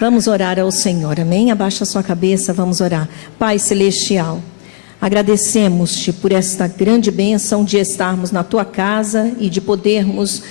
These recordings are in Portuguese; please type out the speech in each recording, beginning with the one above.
Vamos orar ao Senhor, amém? Abaixa a sua cabeça, vamos orar. Pai Celestial, agradecemos-te por esta grande bênção de estarmos na tua casa e de podermos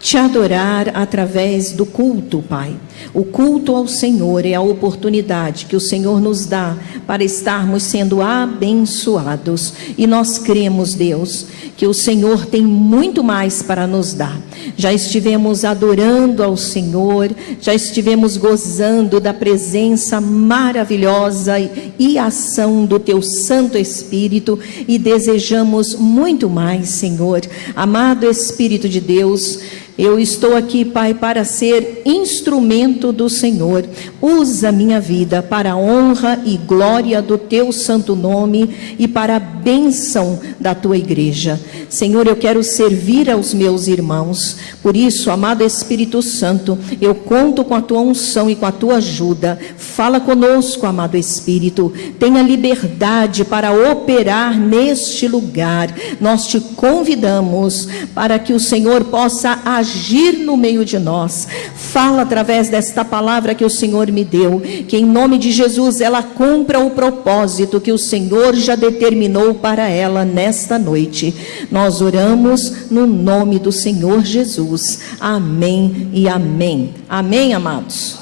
te adorar através do culto, Pai. O culto ao Senhor é a oportunidade que o Senhor nos dá para estarmos sendo abençoados. E nós cremos, Deus, que o Senhor tem muito mais para nos dar. Já estivemos adorando ao Senhor, já estivemos gozando da presença maravilhosa e ação do Teu Santo Espírito e desejamos muito mais, Senhor. Amado Espírito de Deus, eu estou aqui, Pai, para ser instrumento do Senhor. Usa minha vida para a honra e glória do Teu santo nome e para a bênção da Tua igreja. Senhor, eu quero servir aos meus irmãos. Por isso, amado Espírito Santo, eu conto com a Tua unção e com a Tua ajuda. Fala conosco, amado Espírito. Tenha liberdade para operar neste lugar. Nós te convidamos para que o Senhor possa agir no meio de nós. Fala através desta palavra que o Senhor me deu, que em nome de Jesus ela cumpra o propósito que o Senhor já determinou para ela nesta noite. Nós oramos no nome do Senhor Jesus. Amém e amém. Amém, amados?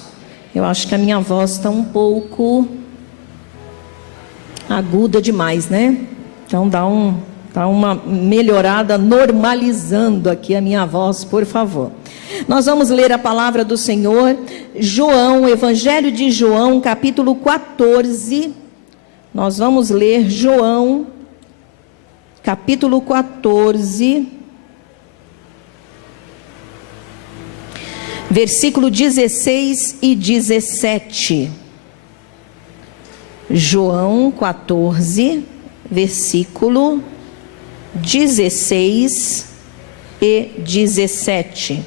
Eu acho que a minha voz está um pouco aguda demais, né? Então dá uma melhorada, normalizando aqui a minha voz, por favor. Nós vamos ler a palavra do Senhor, João, Evangelho de João, capítulo 14. Nós vamos ler João, capítulo 14, versículo 16 e 17. João 14, versículo 16 e 17.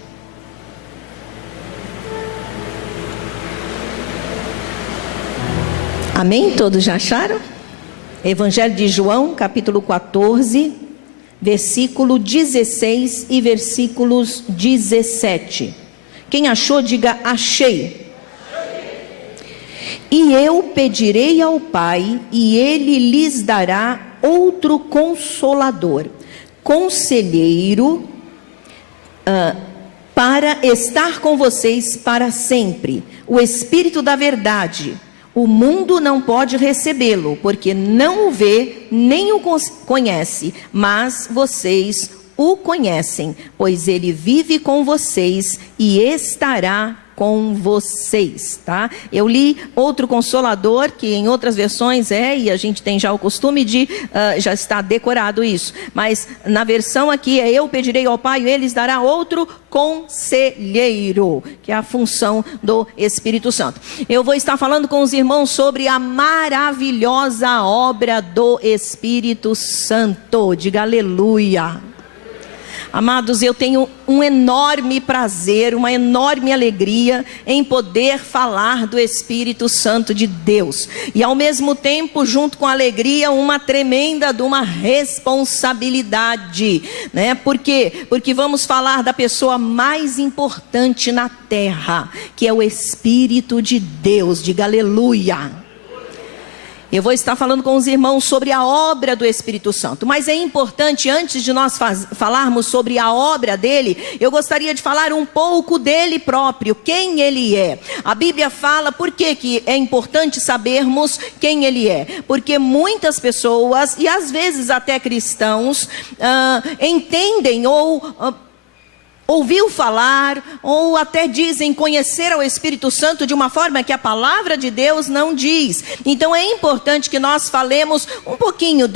Amém? Todos já acharam? Evangelho de João, capítulo 14, versículo 16 e versículos 17. Quem achou, diga achei. E eu pedirei ao Pai, e Ele lhes dará outro Consolador, Conselheiro, para estar com vocês para sempre, o Espírito da verdade. O mundo não pode recebê-lo, porque não o vê, nem o conhece, mas vocês o conhecem, pois ele vive com vocês e estará com vocês, tá? Eu li outro Consolador, que em outras versões e a gente tem já o costume de, já está decorado isso, mas na versão aqui eu pedirei ao Pai, e Ele lhes dará outro Conselheiro, que é a função do Espírito Santo. Eu vou estar falando com os irmãos sobre a maravilhosa obra do Espírito Santo. Diga aleluia. Amados, eu tenho um enorme prazer, uma enorme alegria em poder falar do Espírito Santo de Deus. E ao mesmo tempo, junto com a alegria, uma tremenda de uma responsabilidade, né? Por quê? Porque vamos falar da pessoa mais importante na terra, que é o Espírito de Deus. Diga aleluia. Eu vou estar falando com os irmãos sobre a obra do Espírito Santo. Mas é importante, antes de nós falarmos sobre a obra dele, eu gostaria de falar um pouco dele próprio, quem ele é. A Bíblia fala por que é importante sabermos quem ele é. Porque muitas pessoas, e às vezes até cristãos, entendem ou ouviu falar, ou até dizem conhecer ao Espírito Santo de uma forma que a palavra de Deus não diz. Então é importante que nós falemos um pouquinho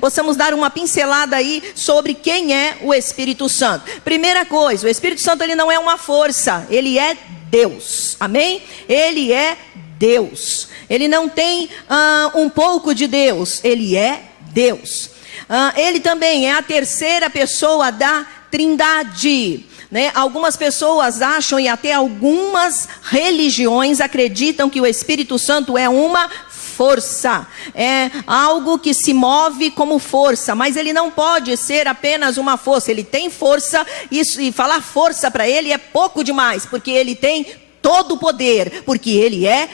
possamos dar uma pincelada aí sobre quem é o Espírito Santo. Primeira coisa, o Espírito Santo ele não é uma força, ele é Deus, amém? Ele é Deus, ele não tem um pouco de Deus, ele é Deus. Ele também é a terceira pessoa da Trindade, né? Algumas pessoas acham, e até algumas religiões acreditam, que o Espírito Santo é uma força, é algo que se move como força, mas ele não pode ser apenas uma força. Ele tem força, e falar força para ele é pouco demais, porque ele tem todo o poder, porque Ele é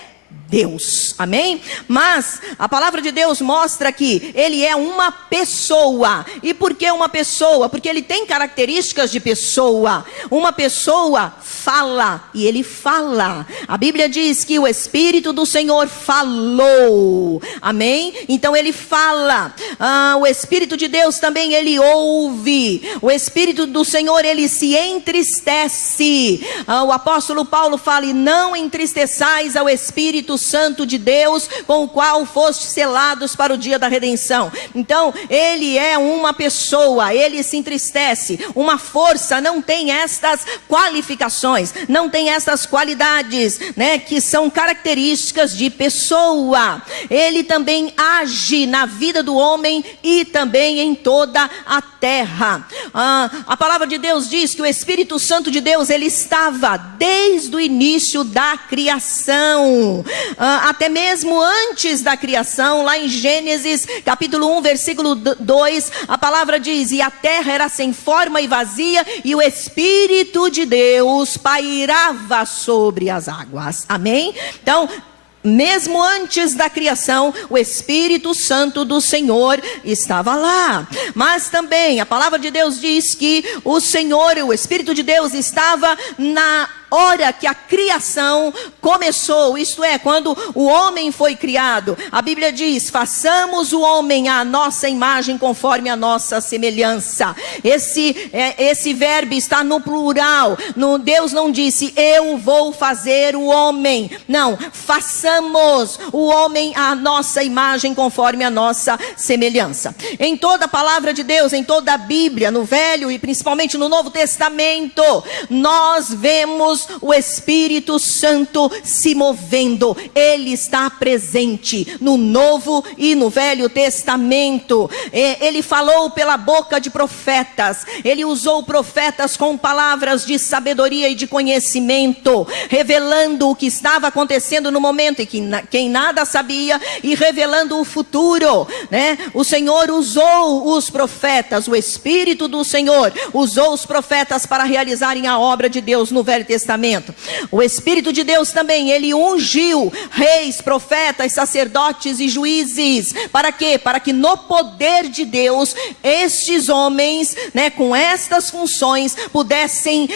Deus, amém? Mas a palavra de Deus mostra que Ele é uma pessoa. E por que uma pessoa? Porque Ele tem características de pessoa. Uma pessoa fala, e Ele fala. A Bíblia diz que o Espírito do Senhor falou, amém? Então Ele fala. O Espírito de Deus também, Ele ouve. O Espírito do Senhor, Ele se entristece. O apóstolo Paulo fala: e não entristeçais ao Espírito Santo de Deus, com o qual fostes selados para o dia da redenção. Então, Ele é uma pessoa, Ele se entristece. Uma força não tem estas qualificações, não tem estas qualidades, né, que são características de pessoa. Ele também age na vida do homem e também em toda a terra. A palavra de Deus diz que o Espírito Santo de Deus, ele estava desde o início da criação. Até mesmo antes da criação, lá em Gênesis capítulo 1, versículo 2, a palavra diz: e a terra era sem forma e vazia, e o Espírito de Deus pairava sobre as águas, amém? Então, mesmo antes da criação, o Espírito Santo do Senhor estava lá. Mas também a palavra de Deus diz que o Senhor, o Espírito de Deus, estava na hora que a criação começou, isto é, quando o homem foi criado. A Bíblia diz: façamos o homem à nossa imagem, conforme a nossa semelhança. Esse verbo está no plural. Deus não disse: eu vou fazer o homem. Não, façamos o homem à nossa imagem, conforme a nossa semelhança. Em toda a palavra de Deus, em toda a Bíblia, no Velho e principalmente no Novo Testamento, nós vemos o Espírito Santo se movendo. Ele está presente no Novo e no Velho Testamento. Ele falou pela boca de profetas. Ele usou profetas com palavras de sabedoria e de conhecimento, revelando o que estava acontecendo no momento e quem nada sabia, e revelando o futuro, né? O Senhor usou os profetas, o Espírito do Senhor usou os profetas para realizarem a obra de Deus no Velho Testamento. O Espírito de Deus também, ele ungiu reis, profetas, sacerdotes e juízes. Para quê? Para que no poder de Deus, estes homens, né, com estas funções, pudessem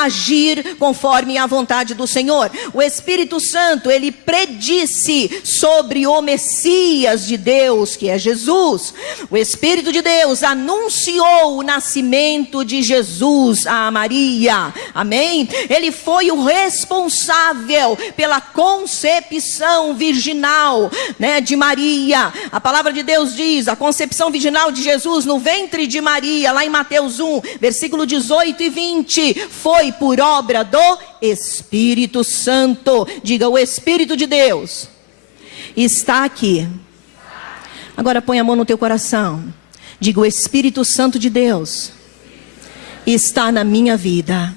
agir conforme a vontade do Senhor. O Espírito Santo, ele predisse sobre o Messias de Deus, que é Jesus. O Espírito de Deus anunciou o nascimento de Jesus a Maria, amém? Ele foi o responsável pela concepção virginal, né, de Maria. A palavra de Deus diz: a concepção virginal de Jesus no ventre de Maria, lá em Mateus 1, versículo 18 e 20, foi por obra do Espírito Santo. Diga: o Espírito de Deus está aqui. Agora põe a mão no teu coração. Diga: o Espírito Santo de Deus está na minha vida.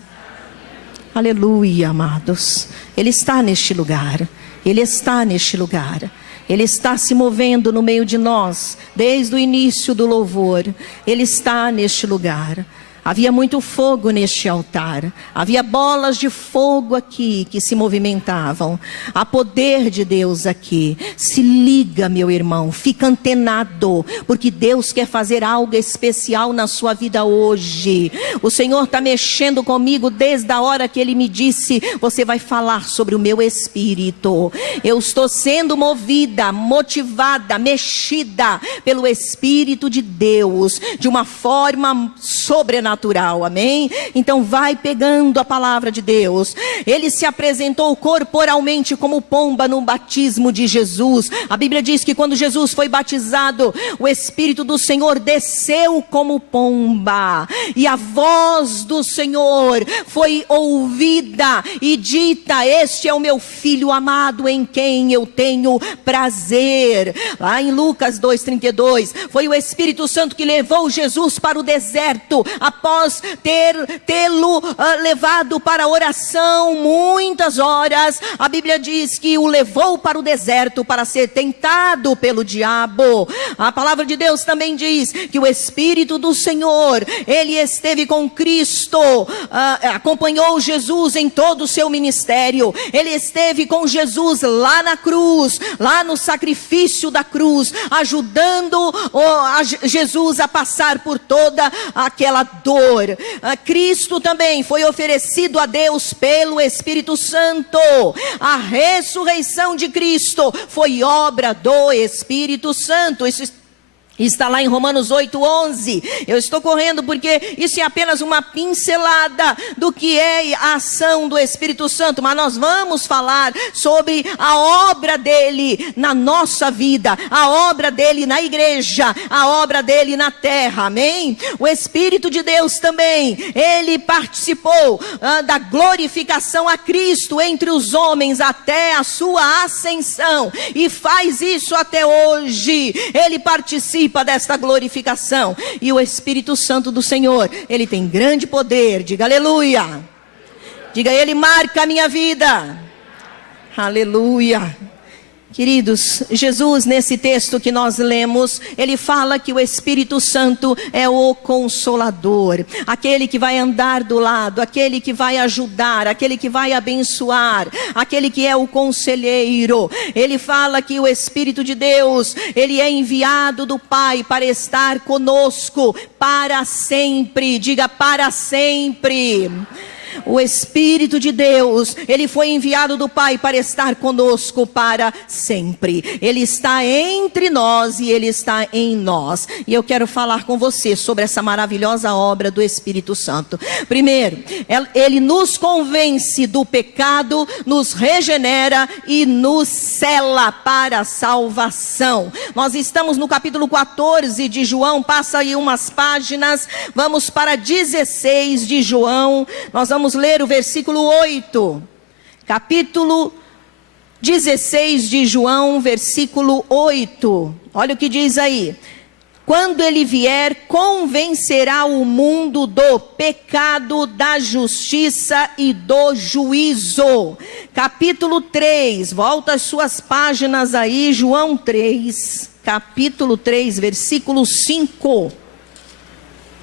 Aleluia, amados. Ele está neste lugar. Ele está neste lugar. Ele está se movendo no meio de nós, desde o início do louvor. Ele está neste lugar. Havia muito fogo neste altar. Havia bolas de fogo aqui que se movimentavam. Há poder de Deus aqui. Se liga, meu irmão. Fica antenado. Porque Deus quer fazer algo especial na sua vida hoje. O Senhor está mexendo comigo desde a hora que Ele me disse: você vai falar sobre o meu Espírito. Eu estou sendo movida, motivada, mexida pelo Espírito de Deus. De uma forma sobrenatural. Amém? Então vai pegando a palavra de Deus. Ele se apresentou corporalmente como pomba no batismo de Jesus. A Bíblia diz que quando Jesus foi batizado, o Espírito do Senhor desceu como pomba, e a voz do Senhor foi ouvida e dita: este é o meu filho amado, em quem eu tenho prazer. Lá em Lucas 2:32, foi o Espírito Santo que levou Jesus para o deserto, a após tê-lo levado para a oração muitas horas, a Bíblia diz que o levou para o deserto para ser tentado pelo diabo. A palavra de Deus também diz que o Espírito do Senhor, ele esteve com Cristo, acompanhou Jesus em todo o seu ministério. Ele esteve com Jesus lá na cruz, lá no sacrifício da cruz, ajudando Jesus a passar por toda aquela dor. Cristo também foi oferecido a Deus pelo Espírito Santo. A ressurreição de Cristo foi obra do Espírito Santo. Isso está lá em Romanos 8:11. Eu estou correndo porque isso é apenas uma pincelada do que é a ação do Espírito Santo. Mas nós vamos falar sobre a obra dele na nossa vida, a obra dele na igreja, a obra dele na terra, amém? O Espírito de Deus também, ele participou da glorificação a Cristo entre os homens até a sua ascensão, e faz isso até hoje. Ele participa desta glorificação, e o Espírito Santo do Senhor, ele tem grande poder. Diga aleluia. Diga, ele marca a minha vida. Aleluia. Queridos, Jesus, nesse texto que nós lemos, ele fala que o Espírito Santo é o Consolador, aquele que vai andar do lado, aquele que vai ajudar, aquele que vai abençoar, aquele que é o conselheiro. Ele fala que o Espírito de Deus, ele é enviado do Pai para estar conosco para sempre. Diga, para sempre. O Espírito de Deus, ele foi enviado do Pai para estar conosco para sempre. Ele está entre nós e ele está em nós. E eu quero falar com você sobre essa maravilhosa obra do Espírito Santo. Primeiro, ele nos convence do pecado, nos regenera e nos sela para a salvação. Nós estamos no capítulo 14 de João, passa aí umas páginas, vamos para 16 de João, nós vamos ler o versículo 8, capítulo 16 de João, versículo 8, olha o que diz aí: quando ele vier, convencerá o mundo do pecado, da justiça e do juízo. Capítulo 3, volta as suas páginas aí, João 3, capítulo 3, versículo 5.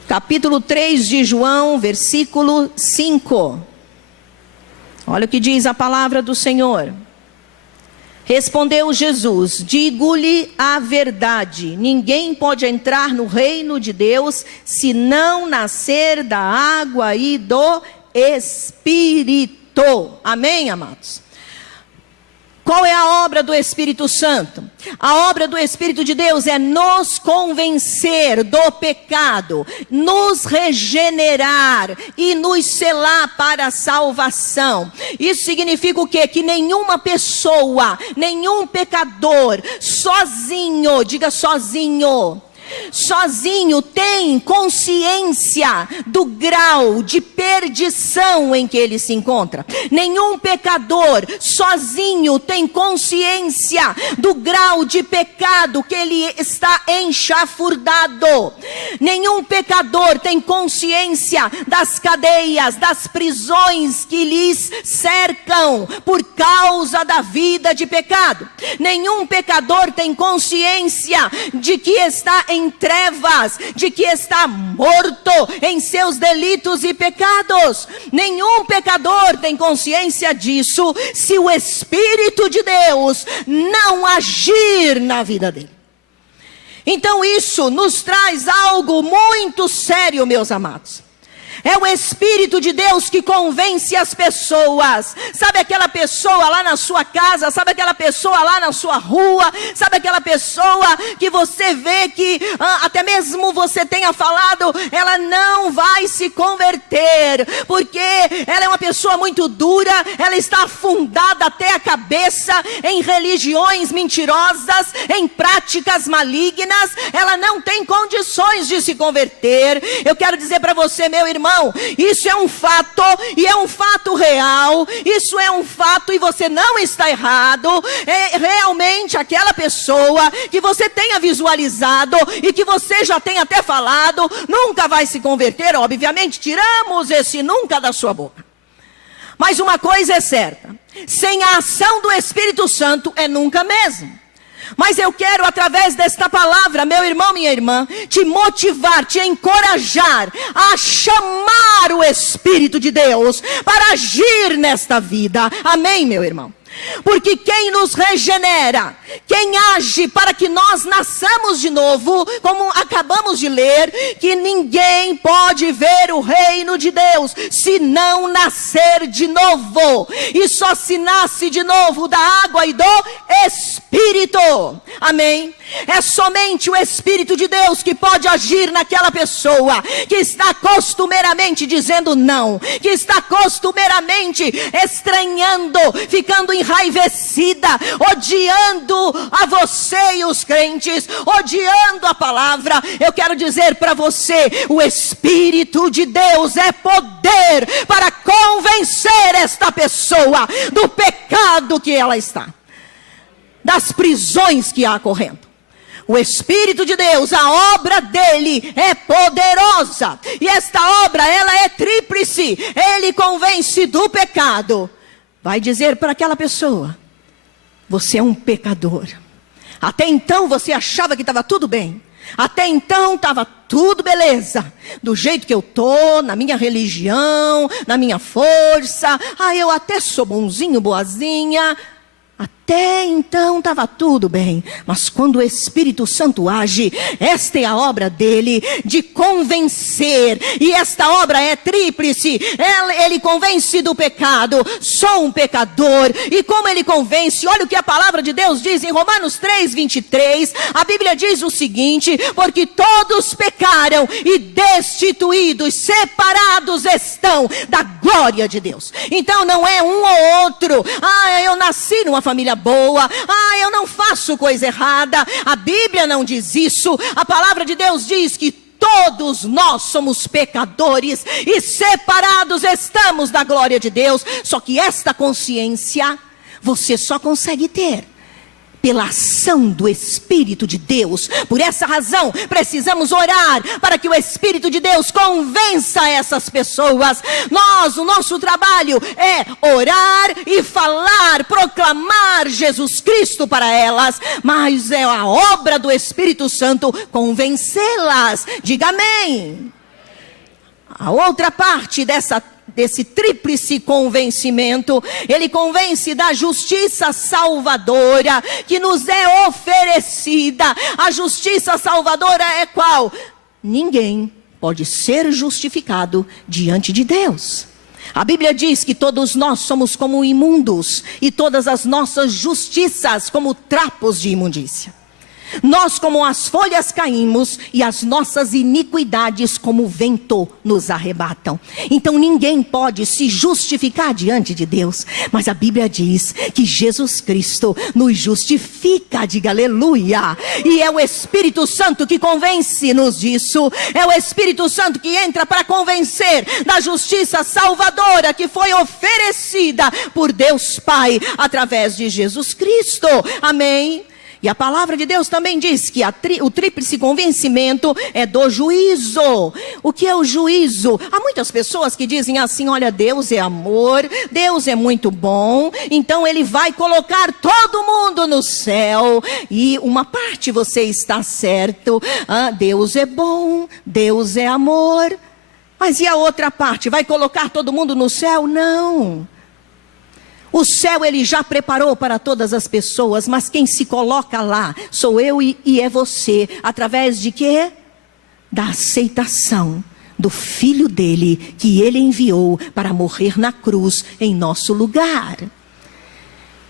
Capítulo 3 de João, versículo 5. Olha o que diz a palavra do Senhor. Respondeu Jesus: digo-lhe a verdade, ninguém pode entrar no reino de Deus se não nascer da água e do Espírito. Amém, amados? Qual é a obra do Espírito Santo? A obra do Espírito de Deus é nos convencer do pecado, nos regenerar e nos selar para a salvação. Isso significa o quê? Que nenhuma pessoa, nenhum pecador, sozinho, diga sozinho, sozinho tem consciência do grau de perdição em que ele se encontra. Nenhum pecador sozinho tem consciência do grau de pecado que ele está enxafurdado. Nenhum pecador tem consciência das cadeias, das prisões que lhes cercam por causa da vida de pecado. Nenhum pecador tem consciência de que está em trevas, de que está morto em seus delitos e pecados. Nenhum pecador tem consciência disso se o Espírito de Deus não agir na vida dele. Então isso nos traz algo muito sério, meus amados. É o Espírito de Deus que convence as pessoas. Sabe aquela pessoa lá na sua casa? Sabe aquela pessoa lá na sua rua? Sabe aquela pessoa que você vê que até mesmo você tenha falado, ela não vai se converter, porque ela é uma pessoa muito dura, ela está afundada até a cabeça em religiões mentirosas, em práticas malignas, ela não tem condições de se converter. Eu quero dizer para você, meu irmão, irmão, isso é um fato, e é um fato real, isso é um fato e você não está errado. É realmente aquela pessoa que você tenha visualizado e que você já tenha até falado, nunca vai se converter, obviamente, tiramos esse nunca da sua boca. Mas uma coisa é certa, sem a ação do Espírito Santo é nunca mesmo. Mas eu quero, através desta palavra, meu irmão, minha irmã, te motivar, te encorajar a chamar o Espírito de Deus para agir nesta vida. Amém, meu irmão? Porque quem nos regenera, quem age para que nós nasçamos de novo, como acabamos de ler, que ninguém pode ver o reino de Deus se não nascer de novo. E só se nasce de novo da água e do Espírito. Amém? É somente o Espírito de Deus que pode agir naquela pessoa que está costumeiramente dizendo não, que está costumeiramente estranhando, ficando enraivecida, odiando a você e os crentes, odiando a palavra. Eu quero dizer para você, o Espírito de Deus é poder para convencer esta pessoa do pecado que ela está, das prisões que há correndo. O Espírito de Deus, a obra dele é poderosa. E esta obra, ela é tríplice. Ele convence do pecado. Vai dizer para aquela pessoa, você é um pecador. Até então você achava que estava tudo bem. Até então estava tudo beleza. Do jeito que eu estou, na minha religião, na minha força. Eu até sou bonzinho, boazinha. Até então estava tudo bem, mas quando o Espírito Santo age, esta é a obra dele, de convencer, e esta obra é tríplice. Ele convence do pecado, sou um pecador, e como ele convence, olha o que a palavra de Deus diz em Romanos 3:23, a Bíblia diz o seguinte: porque todos pecaram e destituídos, separados estão da glória de Deus. Então não é um ou outro, eu nasci numa família boa, eu não faço coisa errada. A Bíblia não diz isso. A palavra de Deus diz que todos nós somos pecadores e separados estamos da glória de Deus. Só que esta consciência você só consegue ter pela ação do Espírito de Deus. Por essa razão, precisamos orar para que o Espírito de Deus convença essas pessoas. O nosso trabalho é orar e falar, proclamar Jesus Cristo para elas, mas é a obra do Espírito Santo convencê-las. Diga amém. A outra parte desse tríplice convencimento, ele convence da justiça salvadora que nos é oferecida. A justiça salvadora é qual? Ninguém pode ser justificado diante de Deus. A Bíblia diz que todos nós somos como imundos e todas as nossas justiças como trapos de imundícia. Nós como as folhas caímos e as nossas iniquidades como o vento nos arrebatam. Então ninguém pode se justificar diante de Deus. Mas a Bíblia diz que Jesus Cristo nos justifica, diga aleluia. E é o Espírito Santo que convence-nos disso. É o Espírito Santo que entra para convencer da justiça salvadora que foi oferecida por Deus Pai através de Jesus Cristo. Amém? E a palavra de Deus também diz que o tríplice convencimento é do juízo. O que é o juízo? Há muitas pessoas que dizem assim: olha, Deus é amor, Deus é muito bom, então Ele vai colocar todo mundo no céu. E uma parte você está certo, Deus é bom, Deus é amor. Mas e a outra parte? Vai colocar todo mundo no céu? Não. O céu ele já preparou para todas as pessoas, mas quem se coloca lá sou eu e é você. Através de quê? Da aceitação do Filho dele, que ele enviou para morrer na cruz em nosso lugar.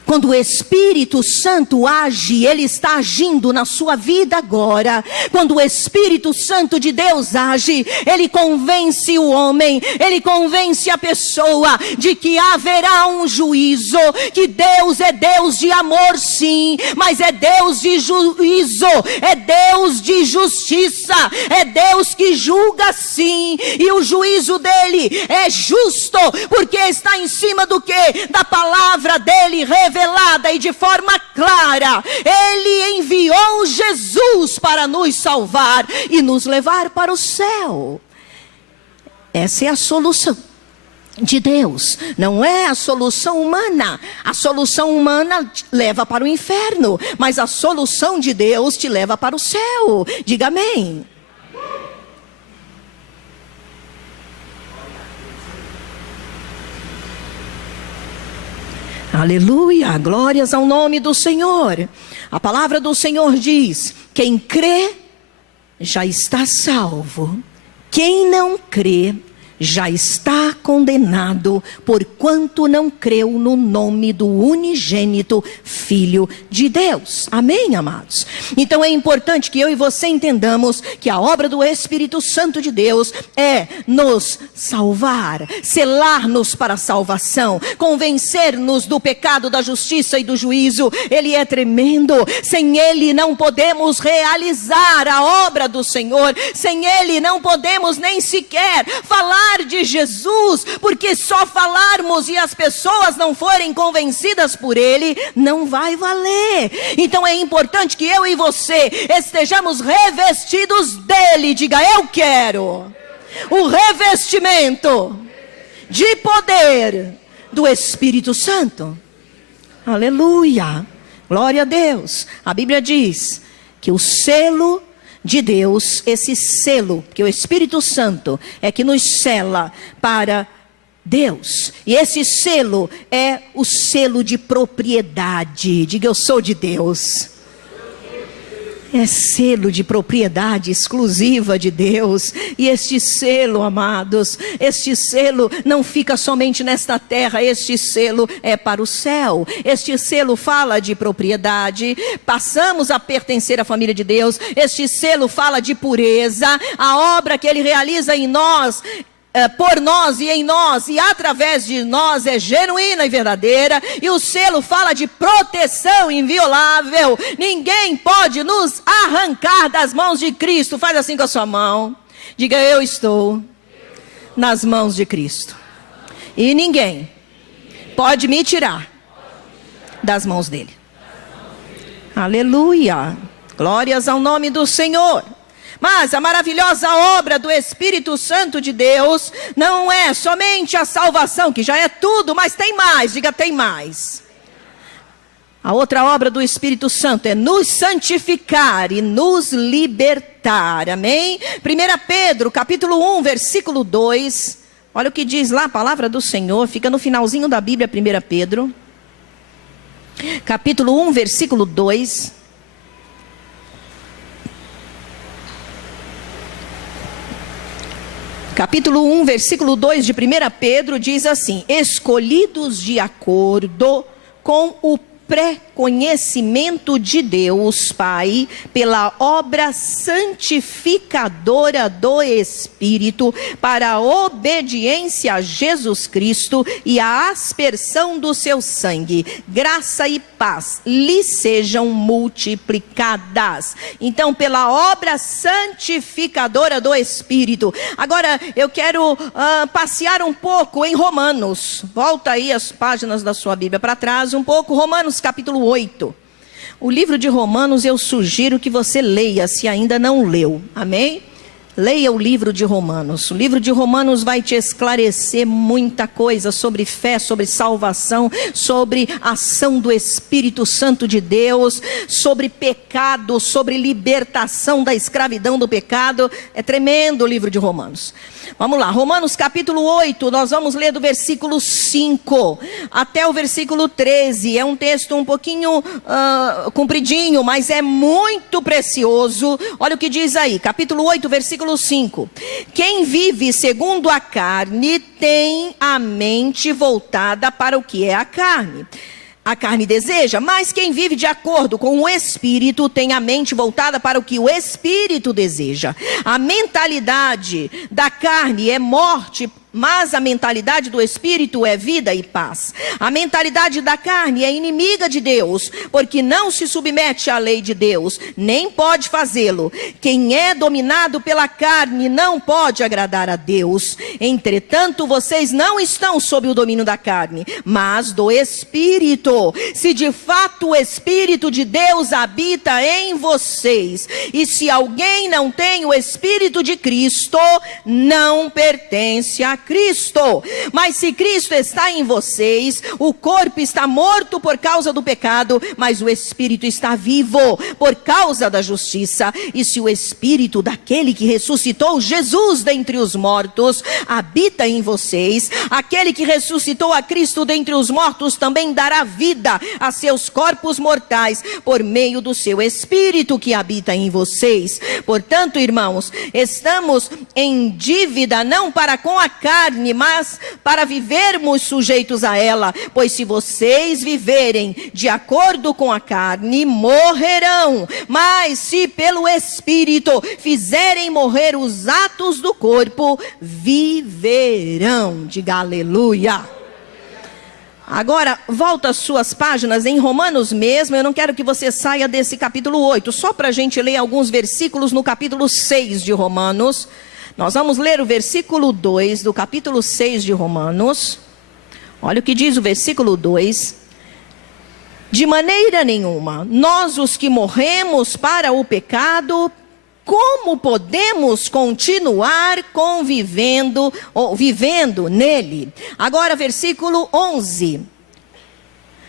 Quando o Espírito Santo age, Ele está agindo na sua vida agora. Quando o Espírito Santo de Deus age, Ele convence o homem, Ele convence a pessoa de que haverá um juízo, que Deus é Deus de amor sim, mas é Deus de juízo, é Deus de justiça, é Deus que julga sim, e o juízo dele é justo, porque está em cima do quê? Da palavra dele revelada e de forma clara. Ele enviou Jesus para nos salvar e nos levar para o céu. Essa é a solução de Deus, não é a solução humana. A solução humana leva para o inferno, mas a solução de Deus te leva para o céu. Diga amém. Aleluia, glórias ao nome do Senhor. A palavra do Senhor diz: quem crê já está salvo, quem não crê já está condenado, porquanto não creu no nome do unigênito Filho de Deus. Amém, amados? Então é importante que eu e você entendamos que a obra do Espírito Santo de Deus é nos salvar, selar-nos para a salvação, convencer-nos do pecado, da justiça e do juízo. Ele é tremendo. Sem Ele não podemos realizar a obra do Senhor. Sem Ele não podemos nem sequer falar de Jesus, porque só falarmos e as pessoas não forem convencidas por Ele, não vai valer. Então é importante que eu e você estejamos revestidos dEle. Diga: eu quero o revestimento de poder do Espírito Santo. Aleluia, glória a Deus. A Bíblia diz que o selo de Deus, esse selo, que o Espírito Santo é que nos sela para Deus, e esse selo é o selo de propriedade. Diga: eu sou de Deus. É selo de propriedade exclusiva de Deus. E este selo, amados, este selo não fica somente nesta terra. Este selo é para o céu. Este selo fala de propriedade. Passamos a pertencer à família de Deus. Este selo fala de pureza. A obra que Ele realiza em nós, por nós e em nós e através de nós, é genuína e verdadeira. E o selo fala de proteção inviolável. Ninguém pode nos arrancar das mãos de Cristo. Faz assim com a sua mão. Diga: eu estou nas mãos de Cristo, e ninguém pode me tirar das mãos dele. Aleluia, glórias ao nome do Senhor. Mas a maravilhosa obra do Espírito Santo de Deus não é somente a salvação, que já é tudo, mas tem mais. Diga: tem mais. A outra obra do Espírito Santo é nos santificar e nos libertar. Amém? 1 Pedro, capítulo 1, versículo 2. Olha o que diz lá a palavra do Senhor. Fica no finalzinho da Bíblia, 1 Pedro. Capítulo 1, versículo 2. Capítulo 1, versículo 2 de 1 Pedro diz assim: escolhidos de acordo com o pré-conhecimento de Deus Pai, pela obra santificadora do Espírito, para a obediência a Jesus Cristo e a aspersão do seu sangue, graça e paz lhes sejam multiplicadas. Então, pela obra santificadora do Espírito. Agora, eu quero passear um pouco em Romanos. Volta aí as páginas da sua Bíblia para trás um pouco. Romanos capítulo 8. O livro de Romanos eu sugiro que você leia, se ainda não leu. Amém? Leia o livro de Romanos. O livro de Romanos vai te esclarecer muita coisa sobre fé, sobre salvação, sobre a ação do Espírito Santo de Deus, sobre pecado, sobre libertação da escravidão do pecado. É tremendo o livro de Romanos. Vamos lá, Romanos capítulo 8, nós vamos ler do versículo 5 até o versículo 13. É um texto um pouquinho compridinho, mas é muito precioso. Olha o que diz aí, capítulo 8, versículo 5. Quem vive segundo a carne tem a mente voltada para o que é a carne. a carne deseja, mas quem vive de acordo com o Espírito tem a mente voltada para o que o Espírito deseja. A mentalidade da carne é morte, mas a mentalidade do Espírito é vida e paz. A mentalidade da carne é inimiga de Deus, porque não se submete à lei de Deus, nem pode fazê-lo. Quem é dominado pela carne não pode agradar a Deus. Entretanto, vocês não estão sob o domínio da carne, mas do Espírito. Se de fato o Espírito de Deus habita em vocês, e se alguém não tem o Espírito de Cristo, não pertence a Cristo. Mas se Cristo está em vocês, o corpo está morto por causa do pecado, mas o Espírito está vivo por causa da justiça. E se o Espírito daquele que ressuscitou Jesus dentre os mortos habita em vocês, aquele que ressuscitou a Cristo dentre os mortos também dará vida a seus corpos mortais por meio do seu Espírito que habita em vocês. Portanto, irmãos, estamos em dívida não para com a carne, mas para vivermos sujeitos a ela. Pois se vocês viverem de acordo com a carne, morrerão. Mas se pelo Espírito fizerem morrer os atos do corpo, viverão. Diga aleluia. Agora, volta às suas páginas em Romanos mesmo. Eu não quero que você saia desse capítulo 8, só para a gente ler alguns versículos no capítulo 6 de Romanos. Nós vamos ler o versículo 2 do capítulo 6 de Romanos. Olha o que diz o versículo 2. De maneira nenhuma, nós os que morremos para o pecado, como podemos continuar convivendo ou vivendo nele? Agora, versículo 11.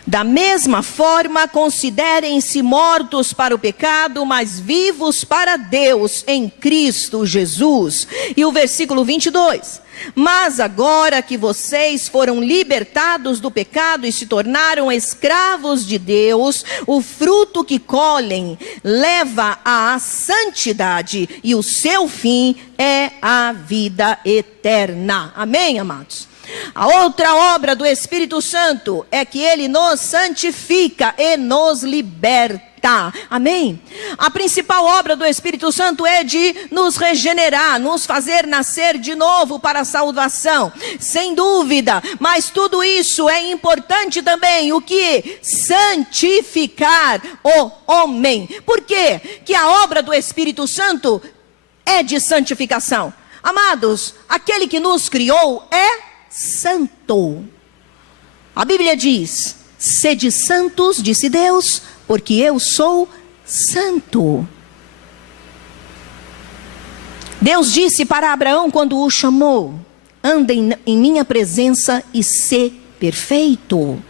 Da mesma forma, considerem-se mortos para o pecado, mas vivos para Deus em Cristo Jesus. E o versículo 22. Mas agora que vocês foram libertados do pecado e se tornaram escravos de Deus, o fruto que colhem leva à santidade e o seu fim é a vida eterna. Amém, amados? A outra obra do Espírito Santo é que ele nos santifica e nos liberta. Amém? A principal obra do Espírito Santo é de nos regenerar, nos fazer nascer de novo para a salvação. Sem dúvida, mas tudo isso é importante também. O que? Santificar o homem. Por quê? Que a obra do Espírito Santo é de santificação. Amados, aquele que nos criou é santo. A Bíblia diz: sede santos, disse Deus, porque eu sou santo. Deus disse para Abraão quando o chamou: anda em minha presença e sê perfeito.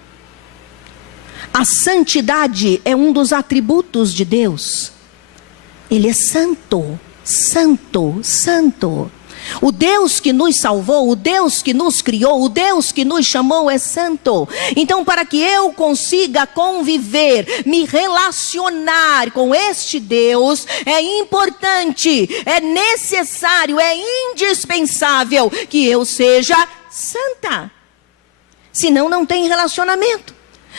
A santidade é um dos atributos de Deus. Ele é santo, santo, santo. O Deus que nos salvou, o Deus que nos criou, o Deus que nos chamou é santo. Então, para que eu consiga conviver, me relacionar com este Deus, é importante, é necessário, é indispensável que eu seja santa. Senão não tem relacionamento.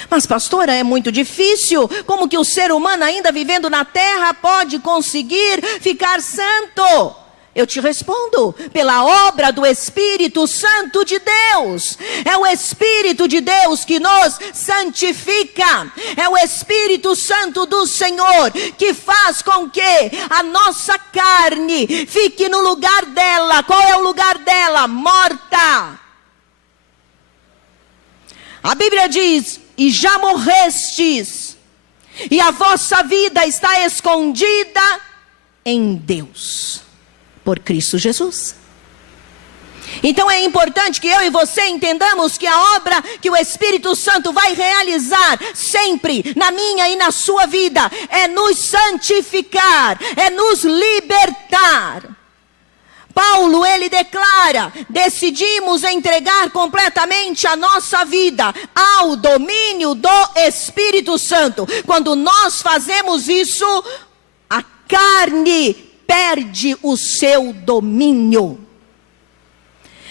Mas pastora, é muito difícil. Como que o ser humano ainda vivendo na terra pode conseguir ficar santo? Eu te respondo, pela obra do Espírito Santo de Deus. É o Espírito de Deus que nos santifica. É o Espírito Santo do Senhor que faz com que a nossa carne fique no lugar dela. Qual é o lugar dela? Morta. A Bíblia diz: e já morrestes, e a vossa vida está escondida em Deus, por Cristo Jesus. Então é importante que eu e você entendamos que a obra que o Espírito Santo vai realizar sempre na minha e na sua vida é nos santificar, é nos libertar. Paulo, ele declara: decidimos entregar completamente a nossa vida ao domínio do Espírito Santo. Quando nós fazemos isso, a carne perde o seu domínio.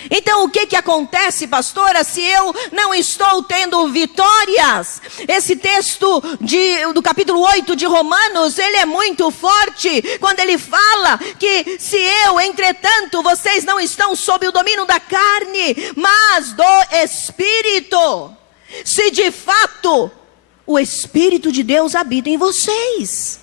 Então o que acontece, pastora, se eu não estou tendo vitórias? Esse texto do capítulo 8 de Romanos, ele é muito forte, quando ele fala que se eu, entretanto, vocês não estão sob o domínio da carne, mas do Espírito, se de fato o Espírito de Deus habita em vocês.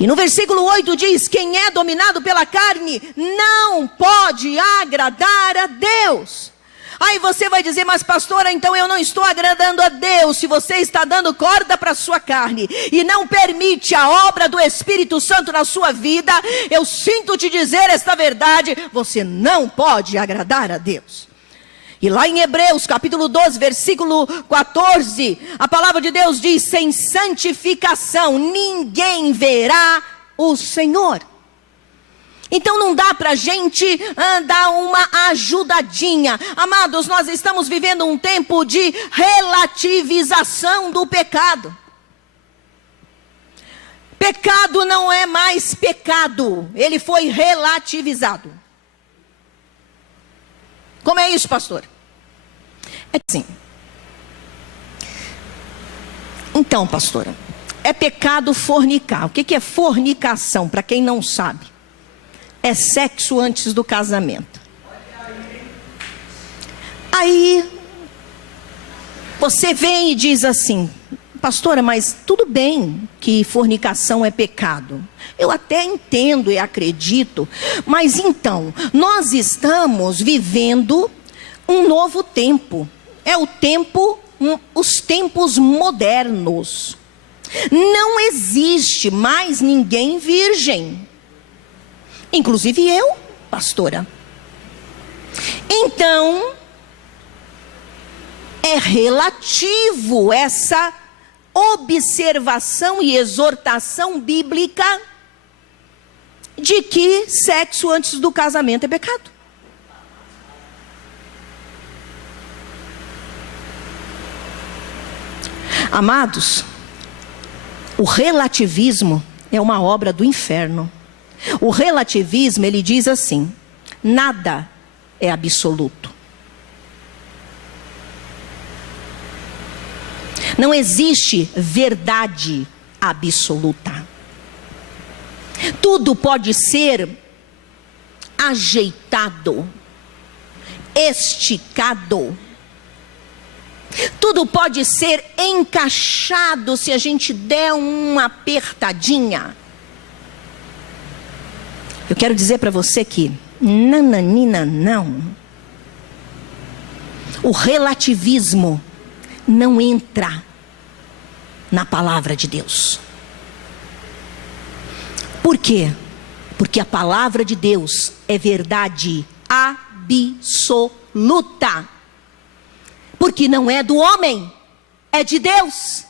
E no versículo 8 diz: quem é dominado pela carne não pode agradar a Deus. Aí você vai dizer: mas pastora, então eu não estou agradando a Deus. Se você está dando corda para a sua carne e não permite a obra do Espírito Santo na sua vida, eu sinto te dizer esta verdade: você não pode agradar a Deus. E lá em Hebreus capítulo 12, versículo 14, a palavra de Deus diz: sem santificação ninguém verá o Senhor. Então não dá para a gente dar uma ajudadinha. Amados, nós estamos vivendo um tempo de relativização do pecado. Pecado não é mais pecado, ele foi relativizado. Como é isso, pastor? É assim. Então, pastora, é pecado fornicar. O que é fornicação? Para quem não sabe, é sexo antes do casamento. Aí, você vem e diz assim: pastora, mas tudo bem que fornicação é pecado. Eu até entendo e acredito, mas então, nós estamos vivendo um novo tempo. É o tempo, os tempos modernos. Não existe mais ninguém virgem. Inclusive eu, pastora. Então, é relativo essa observação e exortação bíblica de que sexo antes do casamento é pecado. Amados, o relativismo é uma obra do inferno. O relativismo, ele diz assim: nada é absoluto. Não existe verdade absoluta. Tudo pode ser ajeitado, esticado. Tudo pode ser encaixado se a gente der uma apertadinha. Eu quero dizer para você que nananina não. O relativismo não entra na palavra de Deus. Por quê? Porque a palavra de Deus é verdade absoluta. Porque não é do homem, é de Deus.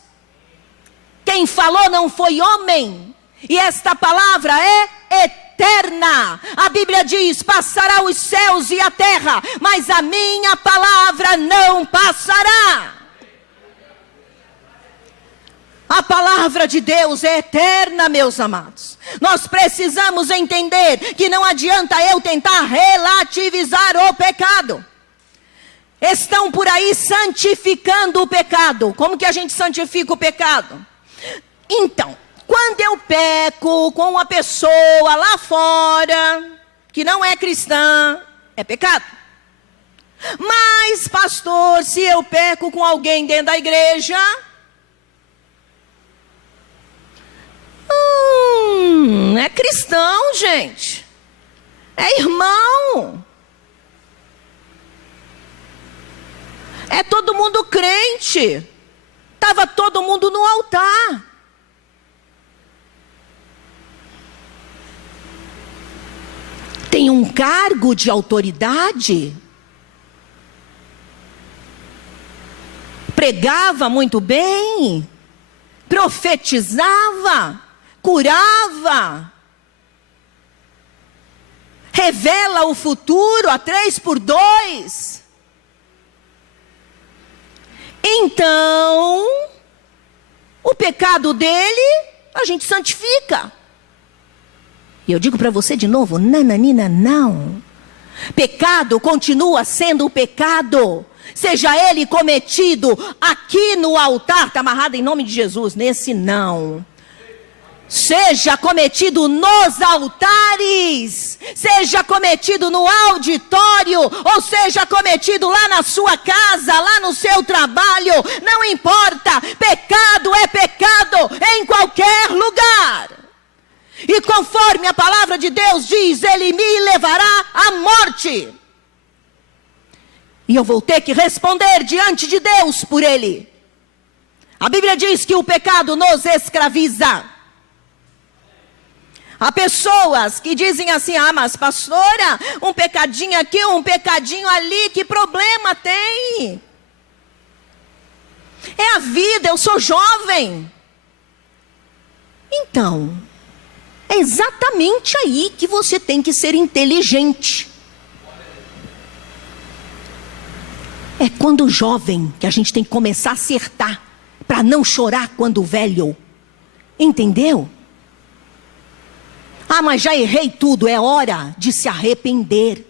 Quem falou não foi homem. E esta palavra é eterna. A Bíblia diz: passará os céus e a terra, mas a minha palavra não passará. A palavra de Deus é eterna, meus amados. Nós precisamos entender que não adianta eu tentar relativizar o pecado. Estão por aí santificando o pecado. Como que a gente santifica o pecado? Então, quando eu peco com uma pessoa lá fora, que não é cristã, é pecado. Mas, pastor, se eu peco com alguém dentro da igreja, é cristão, gente. É irmão. É todo mundo crente. Estava todo mundo no altar. Tem um cargo de autoridade. Pregava muito bem. Profetizava. Curava. Revela o futuro a 3x2. Então, o pecado dele, a gente santifica. E eu digo para você de novo: nananina não. Pecado continua sendo pecado, seja ele cometido aqui no altar, está amarrado em nome de Jesus, nesse não. Seja cometido nos altares, seja cometido no auditório, ou seja cometido lá na sua casa, lá no seu trabalho, não importa, pecado é pecado em qualquer lugar. E conforme a palavra de Deus diz, ele me levará à morte. E eu vou ter que responder diante de Deus por ele. A Bíblia diz que o pecado nos escraviza. Há pessoas que dizem assim, mas pastora, um pecadinho aqui, um pecadinho ali, que problema tem? É a vida, eu sou jovem. Então, é exatamente aí que você tem que ser inteligente. É quando jovem que a gente tem que começar a acertar, para não chorar quando velho. Entendeu? Mas já errei tudo, é hora de se arrepender.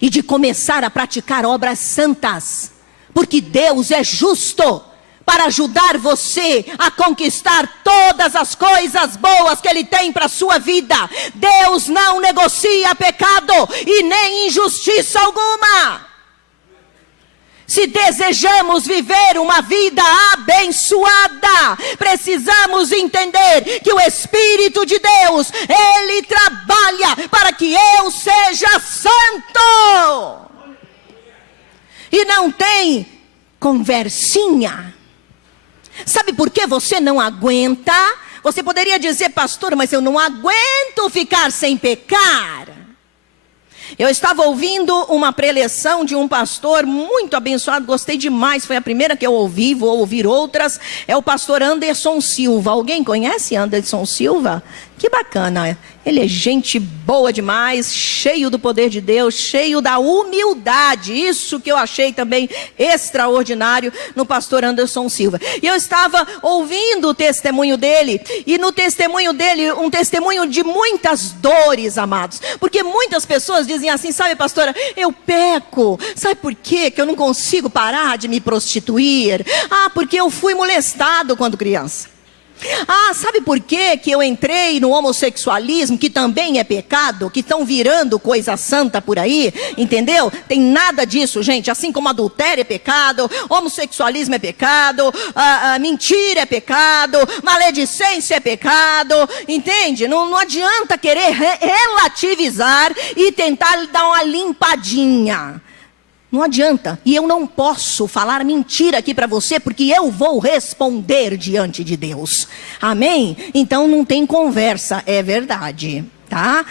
E de começar a praticar obras santas. Porque Deus é justo para ajudar você a conquistar todas as coisas boas que Ele tem para a sua vida. Deus não negocia pecado e nem injustiça alguma. Se desejamos viver uma vida abençoada, precisamos entender que o Espírito de Deus, Ele trabalha para que eu seja santo. E não tem conversinha. Sabe por que você não aguenta? Você poderia dizer, pastor, mas eu não aguento ficar sem pecar. Eu estava ouvindo uma preleção de um pastor muito abençoado, gostei demais, foi a primeira que eu ouvi, vou ouvir outras. É o pastor Anderson Silva. Alguém conhece Anderson Silva? Que bacana, ele é gente boa demais, cheio do poder de Deus, cheio da humildade. Isso que eu achei também extraordinário no pastor Anderson Silva. E eu estava ouvindo o testemunho dele, e no testemunho dele, um testemunho de muitas dores, amados. Porque muitas pessoas dizem assim, sabe, pastora, eu peco. Sabe por quê? Que eu não consigo parar de me prostituir? Porque eu fui molestado quando criança. Sabe por quê que eu entrei no homossexualismo, que também é pecado, que estão virando coisa santa por aí, entendeu? Tem nada disso, gente, assim como adultério é pecado, homossexualismo é pecado, mentira é pecado, maledicência é pecado, entende? Não adianta querer relativizar e tentar dar uma limpadinha. Não adianta, e eu não posso falar mentira aqui para você, porque eu vou responder diante de Deus, amém? Então não tem conversa, é verdade, tá?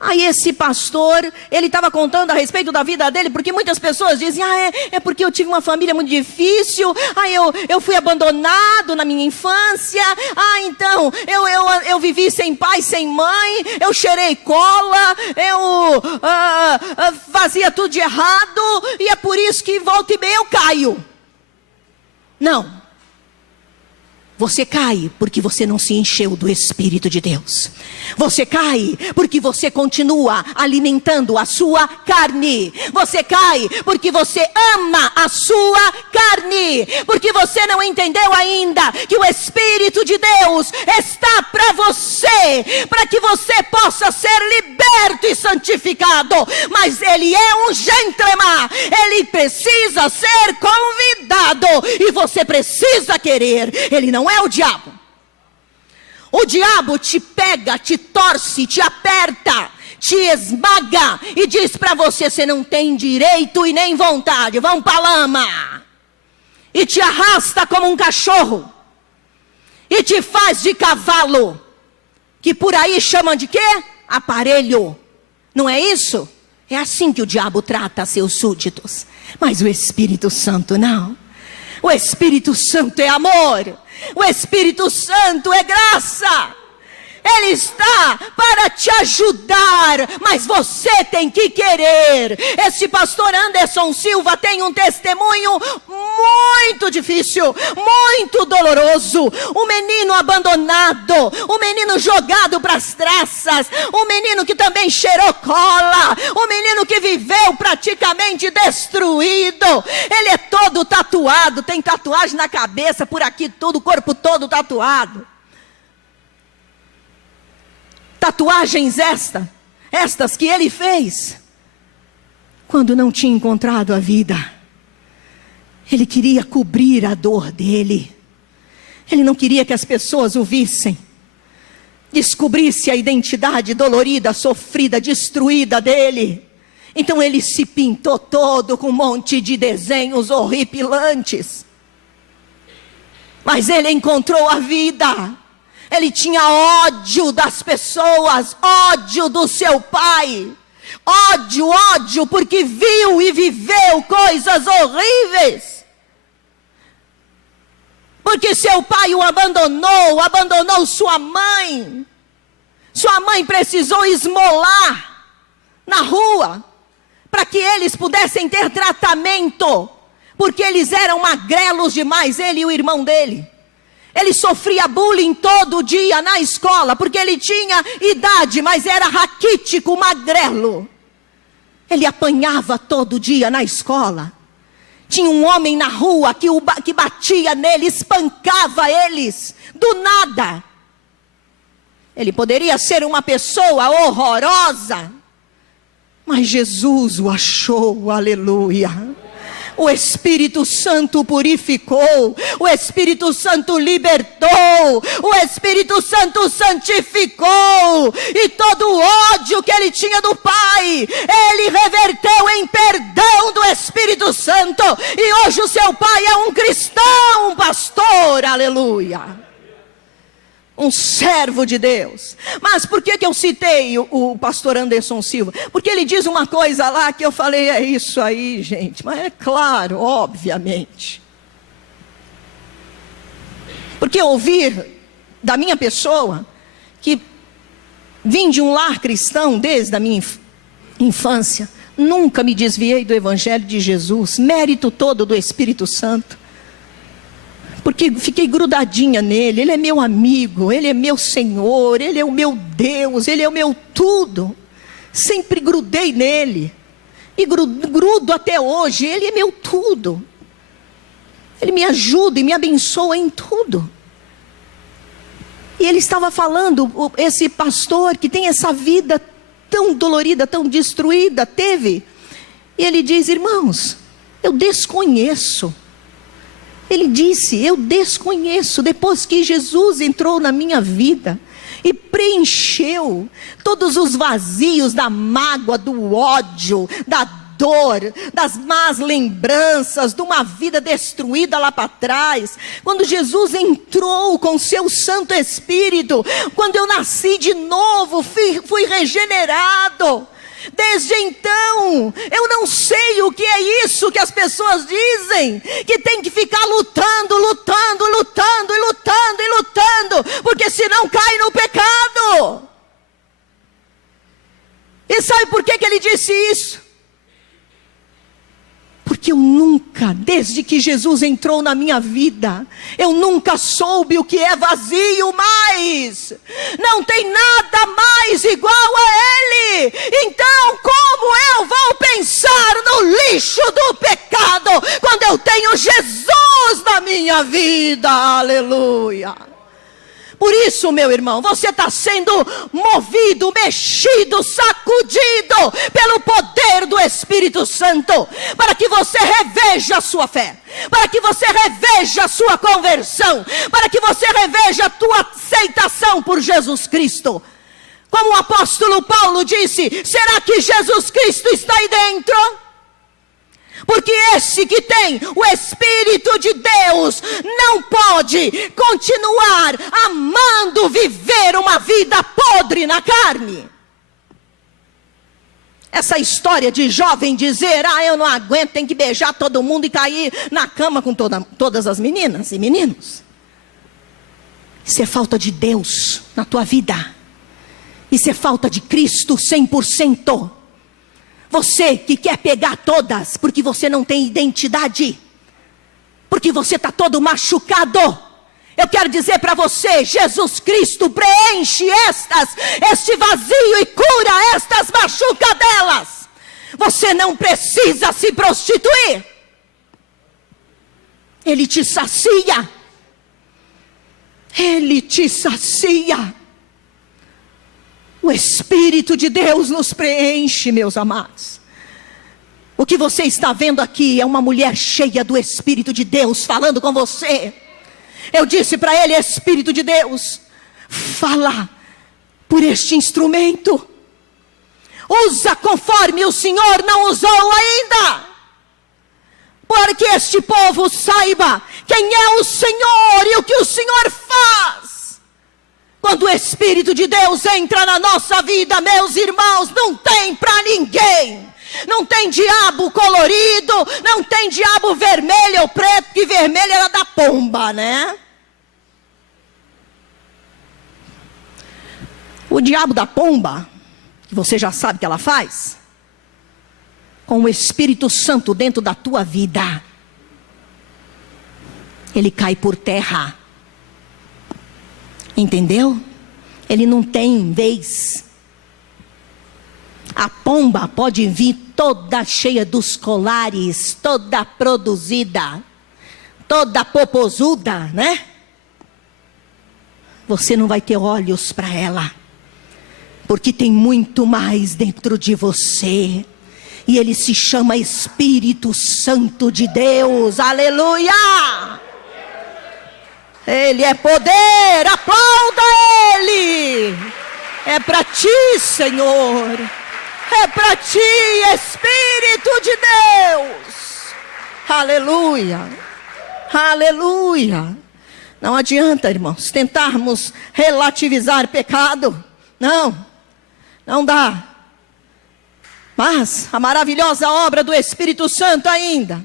Aí esse pastor, ele estava contando a respeito da vida dele, porque muitas pessoas dizem, é porque eu tive uma família muito difícil, eu fui abandonado na minha infância, então eu vivi sem pai, sem mãe, eu cheirei cola, eu fazia tudo de errado, e é por isso que volta e meia eu caio. Não. Você cai porque você não se encheu do Espírito de Deus. Você cai porque você continua alimentando a sua carne. Você cai porque você ama a sua carne. Porque você não entendeu ainda que o Espírito de Deus está para você, para que você possa ser liberto e santificado. Mas ele é um gentleman. Ele precisa ser convidado e você precisa querer. Ele não é o diabo. O diabo te pega, te torce, te aperta, te esmaga e diz para você, você não tem direito e nem vontade, vão para a lama. E te arrasta como um cachorro. E te faz de cavalo. Que por aí chamam de quê? Aparelho. Não é isso? É assim que o diabo trata seus súditos. Mas o Espírito Santo não. O Espírito Santo é amor. O Espírito Santo é graça. Ele está para te ajudar, mas você tem que querer. Esse pastor Anderson Silva tem um testemunho muito difícil, muito doloroso. Um menino abandonado, um menino jogado para as traças, um menino que também cheirou cola, um menino que viveu praticamente destruído. Ele é todo tatuado, tem tatuagem na cabeça, por aqui tudo, o corpo todo tatuado. Tatuagens estas que ele fez quando não tinha encontrado a vida. Ele queria cobrir a dor dele. Ele não queria que as pessoas o vissem, descobrisse a identidade dolorida, sofrida, destruída dele. Então ele se pintou todo com um monte de desenhos horripilantes. Mas ele encontrou a vida. Ele tinha ódio das pessoas, ódio do seu pai. Ódio, porque viu e viveu coisas horríveis. Porque seu pai o abandonou sua mãe. Sua mãe precisou esmolar na rua para que eles pudessem ter tratamento, porque eles eram magrelos demais, ele e o irmão dele. Ele sofria bullying todo dia na escola, porque ele tinha idade, mas era raquítico, magrelo. Ele apanhava todo dia na escola. Tinha um homem na rua que batia nele, espancava eles, do nada. Ele poderia ser uma pessoa horrorosa, mas Jesus o achou, aleluia. O Espírito Santo purificou, o Espírito Santo libertou, o Espírito Santo santificou, e todo o ódio que ele tinha do Pai, ele reverteu em perdão do Espírito Santo, e hoje o seu pai é um cristão, um pastor, aleluia. Um servo de Deus. Mas por que eu citei o pastor Anderson Silva? Porque ele diz uma coisa lá que eu falei, é isso aí, gente. Mas é claro, obviamente. Porque ouvir da minha pessoa, que vim de um lar cristão desde a minha infância, nunca me desviei do Evangelho de Jesus, mérito todo do Espírito Santo. Porque fiquei grudadinha nele, ele é meu amigo, ele é meu Senhor, ele é o meu Deus, ele é o meu tudo. Sempre grudei nele, e grudo até hoje, ele é meu tudo. Ele me ajuda e me abençoa em tudo. E ele estava falando, esse pastor que tem essa vida tão dolorida, tão destruída, teve. E ele diz, irmãos, eu desconheço. Ele disse, eu desconheço, depois que Jesus entrou na minha vida e preencheu todos os vazios da mágoa, do ódio, da dor, das más lembranças, de uma vida destruída lá para trás. Quando Jesus entrou com seu Santo Espírito, quando eu nasci de novo, fui regenerado. Desde então, eu não sei o que é isso que as pessoas dizem, que tem que ficar lutando, porque senão cai no pecado. E sabe por que ele disse isso? Porque eu nunca, desde que Jesus entrou na minha vida, eu nunca soube o que é vazio mais. Não tem nada mais igual a Ele. Então como eu vou pensar no lixo do pecado, quando eu tenho Jesus na minha vida? Aleluia. Por isso, meu irmão, você está sendo movido, mexido, sacudido pelo poder do Espírito Santo, para que você reveja a sua fé, para que você reveja a sua conversão, para que você reveja a tua aceitação por Jesus Cristo. Como o apóstolo Paulo disse, será que Jesus Cristo está aí dentro? Porque esse que tem o Espírito de Deus não pode continuar amando viver uma vida podre na carne. Essa história de jovem dizer, eu não aguento, tem que beijar todo mundo e cair na cama com todas as meninas e meninos. Isso é falta de Deus na tua vida. Isso é falta de Cristo 100%. Você que quer pegar todas, porque você não tem identidade, porque você está todo machucado. Eu quero dizer para você, Jesus Cristo preenche este vazio e cura estas machucadelas. Você não precisa se prostituir. Ele te sacia. Ele te sacia. O Espírito de Deus nos preenche, meus amados. O que você está vendo aqui é uma mulher cheia do Espírito de Deus falando com você. Eu disse para ele, Espírito de Deus, fala por este instrumento. Usa conforme o Senhor não usou ainda. Para que este povo saiba quem é o Senhor e o que o Senhor faz. Quando o Espírito de Deus entra na nossa vida, meus irmãos, não tem para ninguém. Não tem diabo colorido, não tem diabo vermelho ou preto, que vermelho era da pomba, né? O diabo da pomba, que você já sabe que ela faz, com o Espírito Santo dentro da tua vida, ele cai por terra. Entendeu? Ele não tem vez. A pomba pode vir toda cheia dos colares, toda produzida, toda popozuda, né? Você não vai ter olhos para ela, porque tem muito mais dentro de você. E ele se chama Espírito Santo de Deus. Aleluia! Ele é poder, aplauda ele. É para ti, Senhor. É para ti, Espírito de Deus. Aleluia. Aleluia. Não adianta, irmãos, tentarmos relativizar pecado. Não dá. Mas a maravilhosa obra do Espírito Santo ainda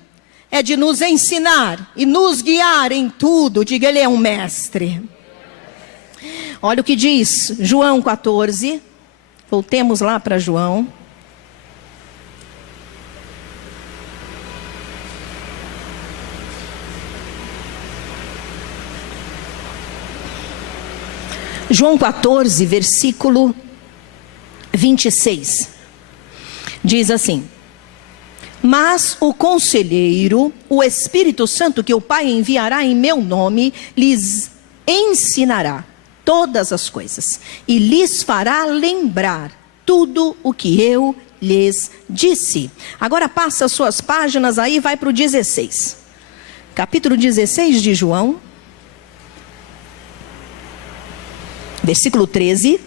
é de nos ensinar e nos guiar em tudo. Diga, ele é um mestre. Olha o que diz João 14. Voltemos lá para João. João 14, versículo 26. Diz assim: mas o conselheiro, o Espírito Santo, que o Pai enviará em meu nome, lhes ensinará todas as coisas e lhes fará lembrar tudo o que eu lhes disse. Agora passa as suas páginas aí, vai para o 16. Capítulo 16 de João, versículo 13.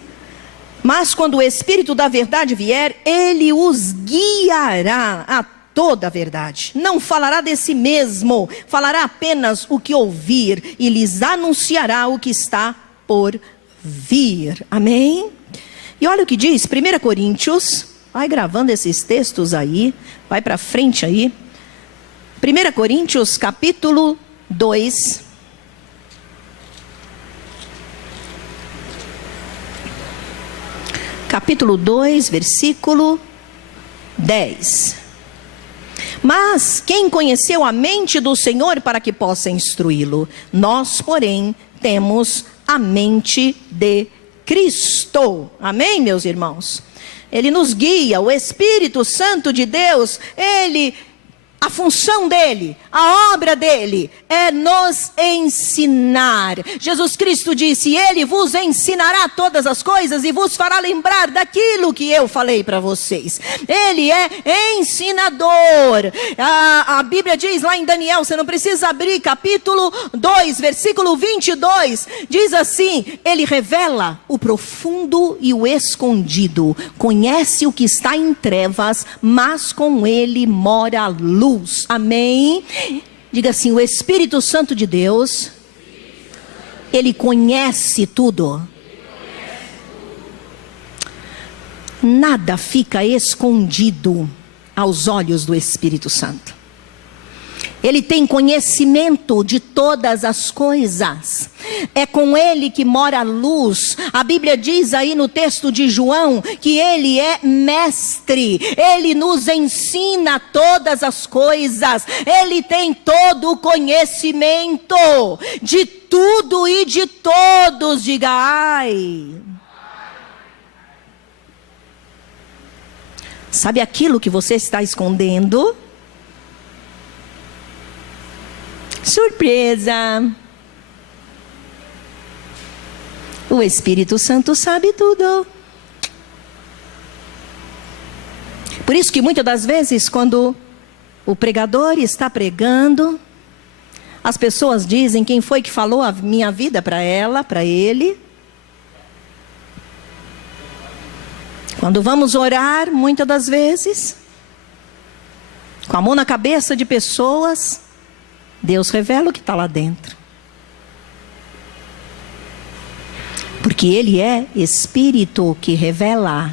Mas quando o Espírito da verdade vier, ele os guiará a toda a verdade. Não falará de si mesmo, falará apenas o que ouvir e lhes anunciará o que está por vir. Amém? E olha o que diz 1 Coríntios, vai gravando esses textos aí, vai para frente aí. 1 Coríntios capítulo 2. Capítulo 2, versículo 10. Mas quem conheceu a mente do Senhor para que possa instruí-lo? Nós, porém, temos a mente de Cristo. Amém, meus irmãos? Ele nos guia, o Espírito Santo de Deus, a função dele, a obra dele é nos ensinar. Jesus Cristo disse: ele vos ensinará todas as coisas e vos fará lembrar daquilo que eu falei para vocês. Ele é ensinador. A Bíblia diz lá em Daniel, você não precisa abrir, capítulo 2, versículo 22, diz assim: ele revela o profundo e o escondido, conhece o que está em trevas, mas com ele mora a luz. Amém? Diga assim: o Espírito Santo de Deus, ele conhece tudo. Nada fica escondido aos olhos do Espírito Santo. Ele tem conhecimento de todas as coisas. É com ele que mora a luz. A Bíblia diz aí no texto de João que ele é mestre. Ele nos ensina todas as coisas. Ele tem todo o conhecimento de tudo e de todos. Diga ai. Sabe aquilo que você está escondendo? Surpresa! O Espírito Santo sabe tudo. Por isso que muitas das vezes, quando o pregador está pregando, as pessoas dizem quem foi que falou a minha vida para ela, para ele. Quando vamos orar, muitas das vezes, com a mão na cabeça de pessoas, Deus revela o que está lá dentro. Porque Ele é Espírito que revela.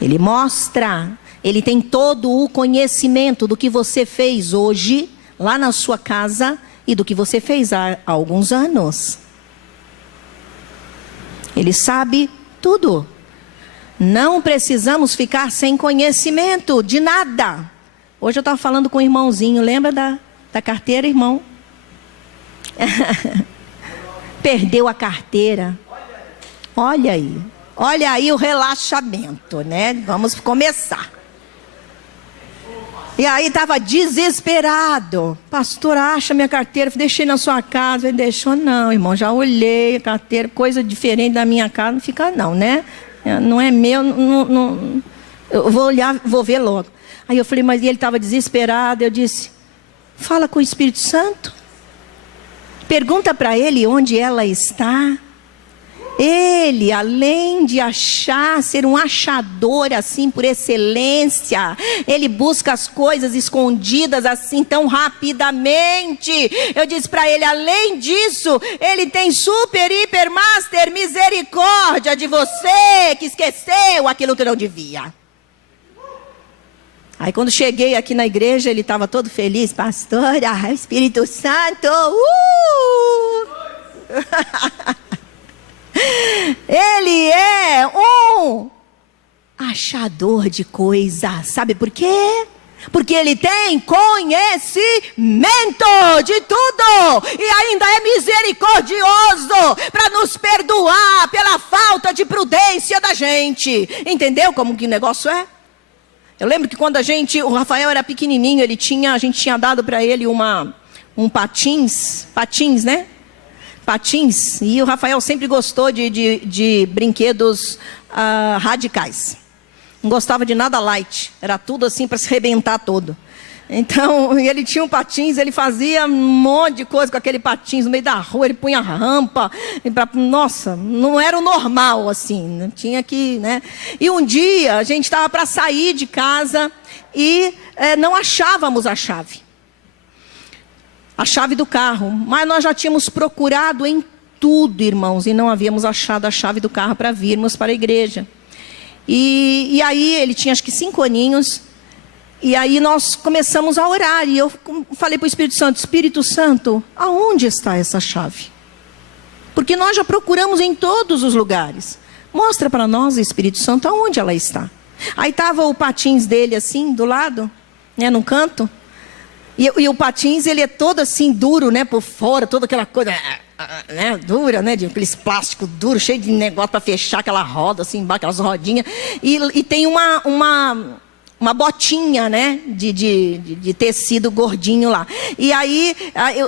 Ele mostra. Ele tem todo o conhecimento do que você fez hoje, lá na sua casa, e do que você fez há alguns anos. Ele sabe tudo. Não precisamos ficar sem conhecimento de nada. Hoje eu estava falando com o irmãozinho, lembra da carteira, irmão? Perdeu a carteira. Olha aí o relaxamento, né? Vamos começar. E aí estava desesperado. Pastor, acha minha carteira, deixei na sua casa. Ele deixou, não, irmão, já olhei a carteira, coisa diferente da minha casa, não fica não, né? Não é meu, não, eu vou olhar, vou ver logo. Aí eu falei, mas ele estava desesperado. Eu disse, fala com o Espírito Santo. Pergunta para ele onde ela está. Ele, além de ser um achador assim por excelência, ele busca as coisas escondidas assim tão rapidamente. Eu disse para ele, além disso, ele tem super, hiper, master misericórdia de você que esqueceu aquilo que não devia. Aí quando cheguei aqui na igreja, ele estava todo feliz. Pastora, Espírito Santo, Ele é um achador de coisas. Sabe por quê? Porque ele tem conhecimento de tudo. E ainda é misericordioso para nos perdoar pela falta de prudência da gente. Entendeu como que o negócio é? Eu lembro que quando o Rafael era pequenininho, a gente tinha dado para ele um patins, né? Patins, e o Rafael sempre gostou de brinquedos radicais. Não gostava de nada light, era tudo assim para se arrebentar todo. Então, ele tinha um patins, ele fazia um monte de coisa com aquele patins no meio da rua, ele punha rampa. Nossa, não era o normal assim, tinha que, né? E um dia, a gente estava para sair de casa e não achávamos a chave do carro, mas nós já tínhamos procurado em tudo, irmãos, e não havíamos achado a chave do carro para virmos para a igreja. E aí, ele tinha acho que 5 aninhos, e aí nós começamos a orar, e eu falei para o Espírito Santo, aonde está essa chave? Porque nós já procuramos em todos os lugares. Mostra para nós, Espírito Santo, aonde ela está. Aí estava o patins dele assim, do lado, né, no canto. E o patins, ele é todo assim, duro, né, por fora, toda aquela coisa, né, dura, né, de aqueles plásticos duros, cheio de negócio para fechar aquela roda, assim, aquelas rodinhas. E tem uma botinha, né, de tecido gordinho lá. E aí,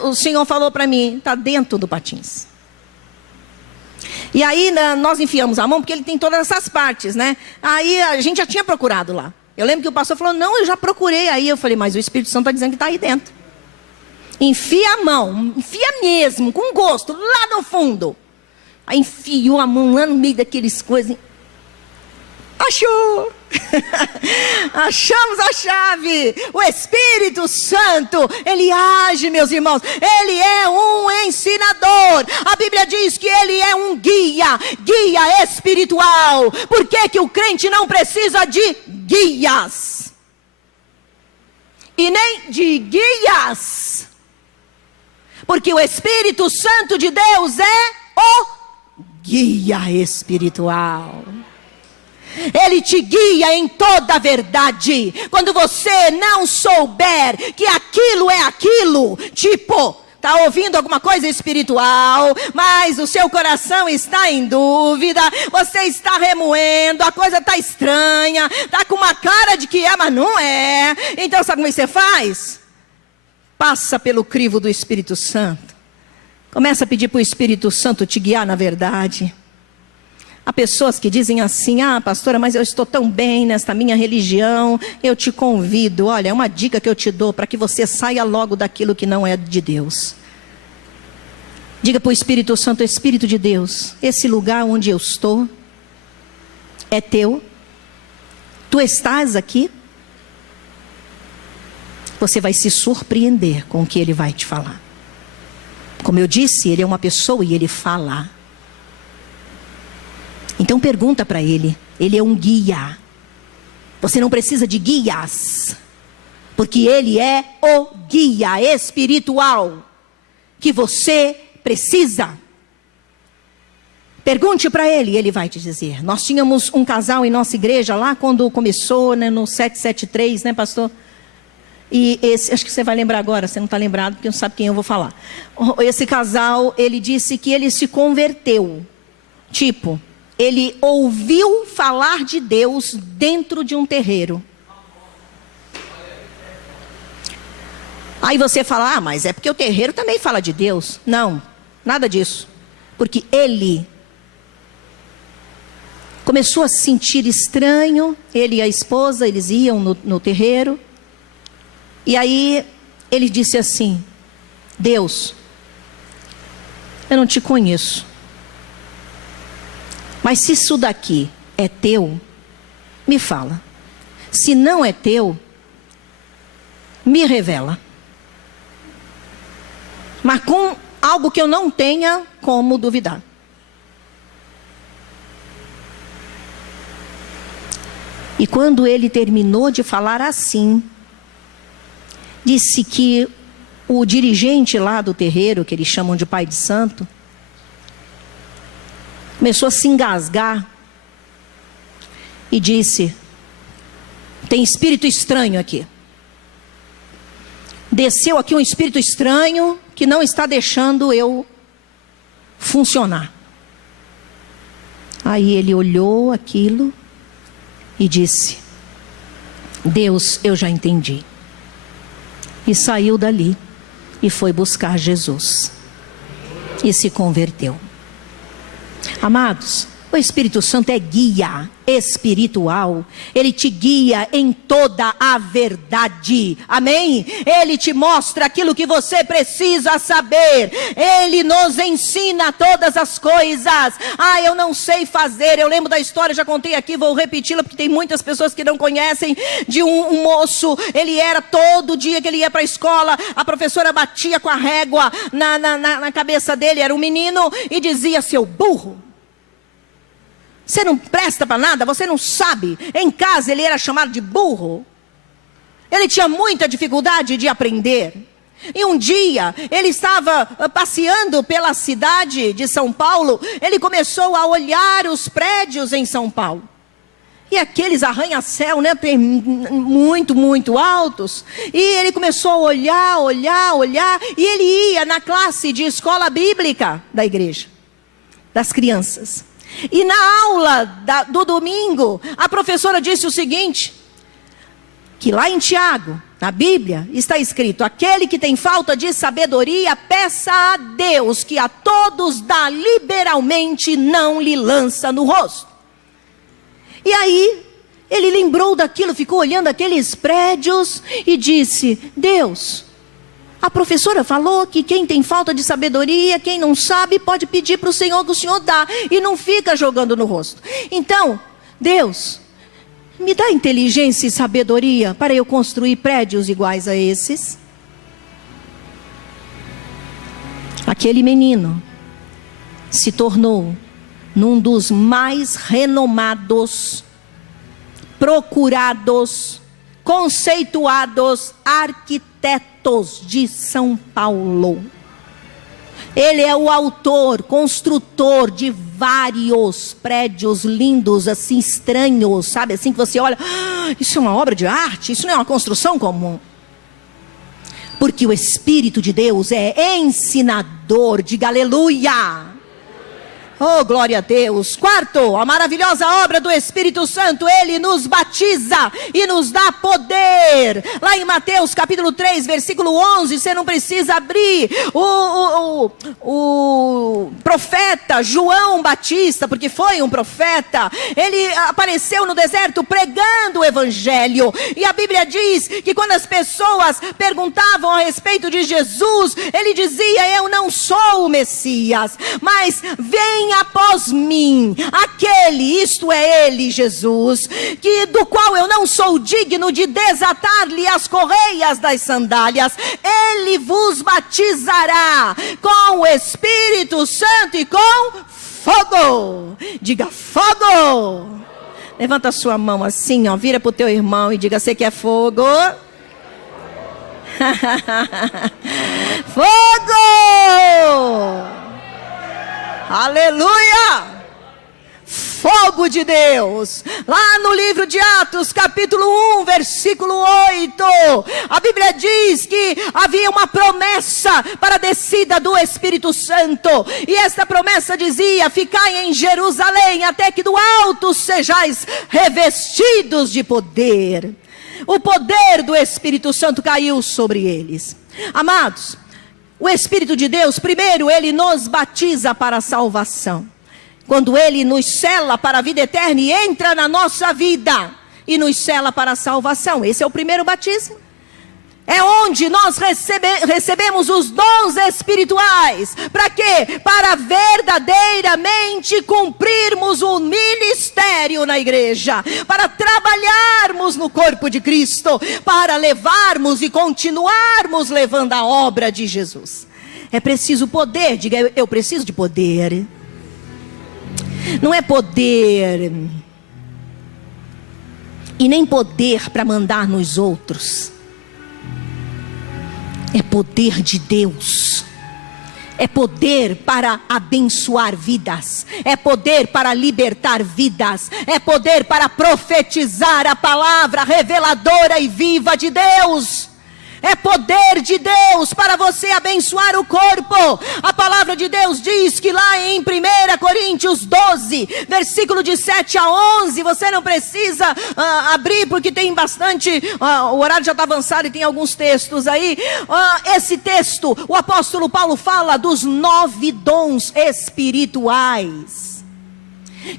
o Senhor falou para mim, está dentro do patins. E aí, nós enfiamos a mão, porque ele tem todas essas partes, né. Aí, a gente já tinha procurado lá. Eu lembro que o pastor falou, não, eu já procurei. Aí eu falei, mas o Espírito Santo está dizendo que está aí dentro. Enfia a mão, enfia mesmo, com gosto, lá no fundo. Aí enfiou a mão lá no meio daqueles coisas. Achou! Achamos a chave. O Espírito Santo, ele age, meus irmãos. Ele é um ensinador. A Bíblia diz que ele é um guia espiritual. Por que que o crente não precisa de guias? E nem de guias. Porque o Espírito Santo de Deus é o guia espiritual. Ele te guia em toda a verdade. Quando você não souber que aquilo é aquilo, tipo, está ouvindo alguma coisa espiritual, mas o seu coração está em dúvida, você está remoendo, a coisa está estranha, está com uma cara de que é, mas não é. Então sabe como você faz? Passa pelo crivo do Espírito Santo. Começa a pedir para o Espírito Santo te guiar na verdade. Há pessoas que dizem assim: ah, pastora, mas eu estou tão bem nesta minha religião. Eu te convido, olha, é uma dica que eu te dou para que você saia logo daquilo que não é de Deus. Diga para o Espírito Santo: Espírito de Deus, esse lugar onde eu estou é teu? Tu estás aqui? Você vai se surpreender com o que ele vai te falar. Como eu disse, ele é uma pessoa e ele fala. Então pergunta para ele. Ele é um guia. Você não precisa de guias, porque ele é o guia espiritual que você precisa. Pergunte para ele, ele vai te dizer. Nós tínhamos um casal em nossa igreja lá quando começou, né, no 773, né, pastor? E esse, acho que você vai lembrar agora, você não está lembrado porque não sabe quem eu vou falar. Esse casal, ele disse que ele se converteu. Tipo, ele ouviu falar de Deus dentro de um terreiro. Aí você fala: ah, mas é porque o terreiro também fala de Deus. Não, nada disso. Porque ele começou a se sentir estranho. Ele e a esposa, eles iam no terreiro. E aí ele disse assim: Deus, eu não te conheço, mas se isso daqui é teu, me fala. Se não é teu, me revela. Mas com algo que eu não tenha como duvidar. E quando ele terminou de falar assim, disse que o dirigente lá do terreiro, que eles chamam de pai de santo, começou a se engasgar e disse: tem espírito estranho aqui. Desceu aqui um espírito estranho que não está deixando eu funcionar. Aí ele olhou aquilo e disse: Deus, eu já entendi. E saiu dali e foi buscar Jesus e se converteu. Amados, o Espírito Santo é guia espiritual. Ele te guia em toda a verdade. Amém? Ele te mostra aquilo que você precisa saber. Ele nos ensina todas as coisas. Ah, eu não sei fazer. Eu lembro da história, já contei aqui, vou repeti-la porque tem muitas pessoas que não conhecem, de um moço. Ele era todo dia que ele ia para a escola, a professora batia com a régua na cabeça dele, era um menino, e dizia: seu burro, você não presta para nada, você não sabe. Em casa ele era chamado de burro. Ele tinha muita dificuldade de aprender. E um dia, ele estava passeando pela cidade de São Paulo. Ele começou a olhar os prédios em São Paulo. E aqueles arranha-céu, né, muito, muito altos. E ele começou a olhar. E ele ia na classe de escola bíblica da igreja, das crianças. E na aula do domingo, a professora disse o seguinte: que lá em Tiago, na Bíblia, está escrito: aquele que tem falta de sabedoria, peça a Deus, que a todos dá liberalmente, não lhe lança no rosto. E aí, ele lembrou daquilo, ficou olhando aqueles prédios e disse: Deus, a professora falou que quem tem falta de sabedoria, quem não sabe, pode pedir para o Senhor, que o Senhor dá, e não fica jogando no rosto. Então, Deus, me dá inteligência e sabedoria para eu construir prédios iguais a esses. Aquele menino se tornou num dos mais renomados, procurados, conceituados arquitetos de São Paulo. Ele é o autor, construtor de vários prédios lindos, assim, estranhos, sabe? Assim que você olha, isso é uma obra de arte, isso não é uma construção comum. Porque o Espírito de Deus é ensinador, diga aleluia. Oh, glória a Deus. Quarto, a maravilhosa obra do Espírito Santo, ele nos batiza e nos dá poder. Lá em Mateus capítulo 3, versículo 11, você não precisa abrir. O profeta João Batista, porque foi um profeta, ele apareceu no deserto pregando o evangelho. E a Bíblia diz que quando as pessoas perguntavam a respeito de Jesus, ele dizia: eu não sou o Messias, mas vem após mim aquele, isto é ele, Jesus, do qual eu não sou digno de desatar-lhe as correias das sandálias. Ele vos batizará com o Espírito Santo e com fogo. Diga fogo. Levanta a sua mão assim, ó, vira para o teu irmão e diga: você quer fogo? Fogo! Aleluia! Fogo de Deus. Lá no livro de Atos, capítulo 1, versículo 8, a Bíblia diz que havia uma promessa para a descida do Espírito Santo. E esta promessa dizia: ficai em Jerusalém até que do alto sejais revestidos de poder. O poder do Espírito Santo caiu sobre eles. Amados, o Espírito de Deus, primeiro, ele nos batiza para a salvação. Quando ele nos sela para a vida eterna e entra na nossa vida e nos sela para a salvação. Esse é o primeiro batismo. É onde nós recebemos os dons espirituais. Para quê? Para verdadeiramente cumprirmos o ministério na igreja. Para trabalharmos no corpo de Cristo. Para levarmos e continuarmos levando a obra de Jesus. É preciso poder. Diga: eu preciso de poder. Não é poder. E nem poder para mandar nos outros. É poder de Deus. É poder para abençoar vidas. É poder para libertar vidas. É poder para profetizar a palavra reveladora e viva de Deus. É poder de Deus para você abençoar o corpo. A palavra de Deus diz que lá em 1 Coríntios 12, versículo de 7 a 11, você não precisa abrir porque tem bastante, o horário já está avançado e tem alguns textos aí. Esse texto, o apóstolo Paulo fala dos 9 dons espirituais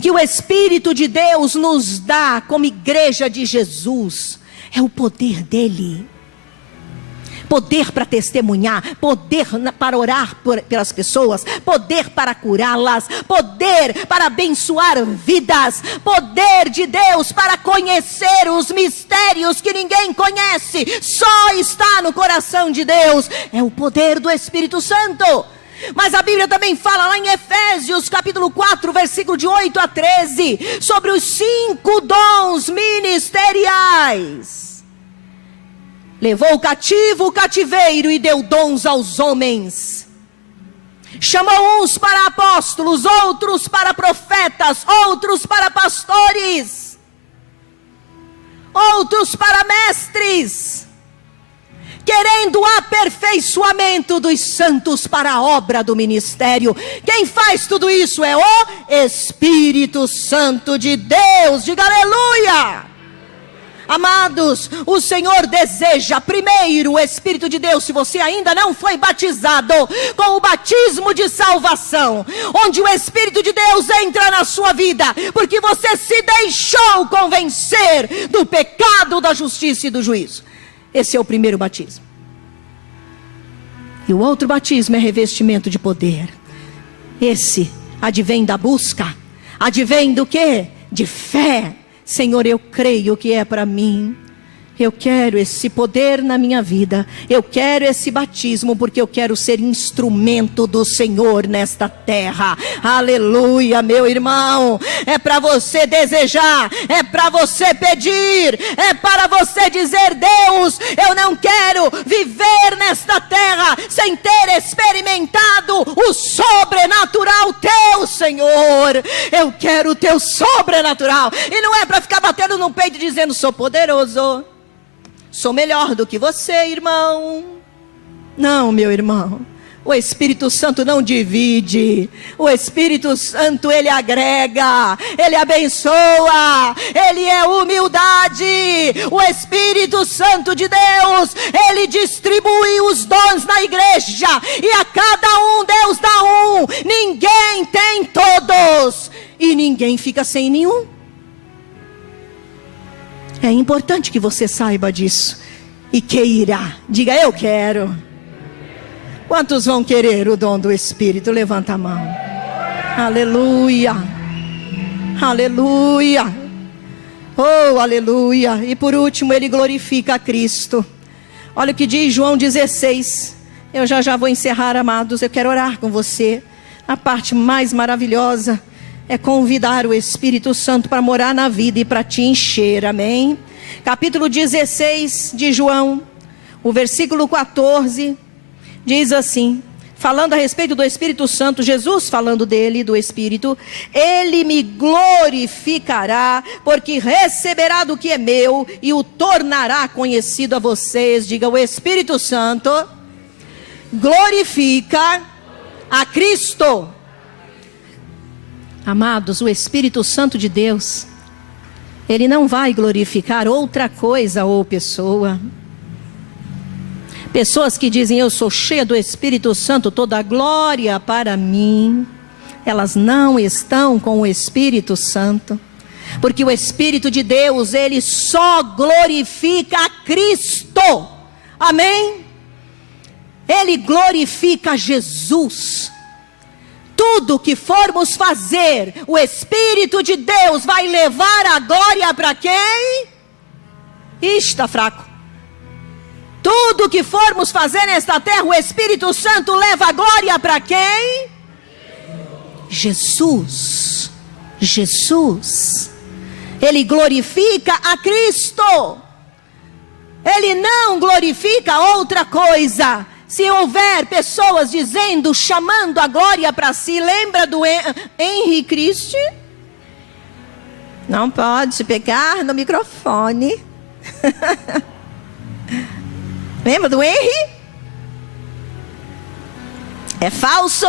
que o Espírito de Deus nos dá como igreja de Jesus. É o poder dele. Poder para testemunhar, poder para orar pelas pessoas, poder para curá-las, poder para abençoar vidas, poder de Deus para conhecer os mistérios que ninguém conhece, só está no coração de Deus. É o poder do Espírito Santo. Mas a Bíblia também fala lá em Efésios capítulo 4, versículo de 8 a 13, sobre os 5 dons ministeriais. Levou cativo o cativeiro e deu dons aos homens. Chamou uns para apóstolos, outros para profetas, outros para pastores, outros para mestres, querendo o aperfeiçoamento dos santos para a obra do ministério. Quem faz tudo isso é o Espírito Santo de Deus. Diga aleluia! Amados, o Senhor deseja primeiro o Espírito de Deus. Se você ainda não foi batizado com o batismo de salvação, onde o Espírito de Deus entra na sua vida, porque você se deixou convencer do pecado, da justiça e do juízo. Esse é o primeiro batismo. E o outro batismo é revestimento de poder. Esse advém da busca. Advém do quê? De fé. Senhor, eu creio que é para mim. Eu quero esse poder na minha vida. Eu quero esse batismo, porque eu quero ser instrumento do Senhor nesta terra. Aleluia, meu irmão. É para você desejar, é para você pedir, é para você dizer: Deus, eu não quero viver nesta terra sem ter experimentado o sobrenatural teu, Senhor. Eu quero o teu sobrenatural. E não é para ficar batendo no peito dizendo: sou poderoso, sou melhor do que você, irmão. Não, meu irmão. O Espírito Santo não divide. O Espírito Santo, ele agrega, ele abençoa, ele é humildade. O Espírito Santo de Deus, ele distribui os dons na igreja, e a cada um Deus dá um. Ninguém tem todos, e ninguém fica sem nenhum. É importante que você saiba disso e queira. Diga: eu quero. Quantos vão querer o dom do Espírito? Levanta a mão. Aleluia. Aleluia. Oh, aleluia. E por último, ele glorifica a Cristo. Olha o que diz João 16. Eu já vou encerrar, amados. Eu quero orar com você. A parte mais maravilhosa é convidar o Espírito Santo para morar na vida e para te encher, amém? Capítulo 16 de João, o versículo 14, diz assim, falando a respeito do Espírito Santo, Jesus falando dele, do Espírito: ele me glorificará, porque receberá do que é meu e o tornará conhecido a vocês. Diga: o Espírito Santo glorifica a Cristo. Amados, o Espírito Santo de Deus, ele não vai glorificar outra coisa ou pessoa. Pessoas que dizem: eu sou cheia do Espírito Santo, toda a glória para mim, elas não estão com o Espírito Santo, porque o Espírito de Deus, ele só glorifica a Cristo, amém? Ele glorifica Jesus. Tudo que formos fazer, o Espírito de Deus vai levar a glória para quem? Está fraco. Tudo que formos fazer nesta terra, o Espírito Santo leva a glória para quem? Jesus. Jesus. Ele glorifica a Cristo. Ele não glorifica outra coisa. Se houver pessoas dizendo, chamando a glória para si, lembra do Henry Christie? Não pode pegar no microfone. Lembra do Henry? É falso.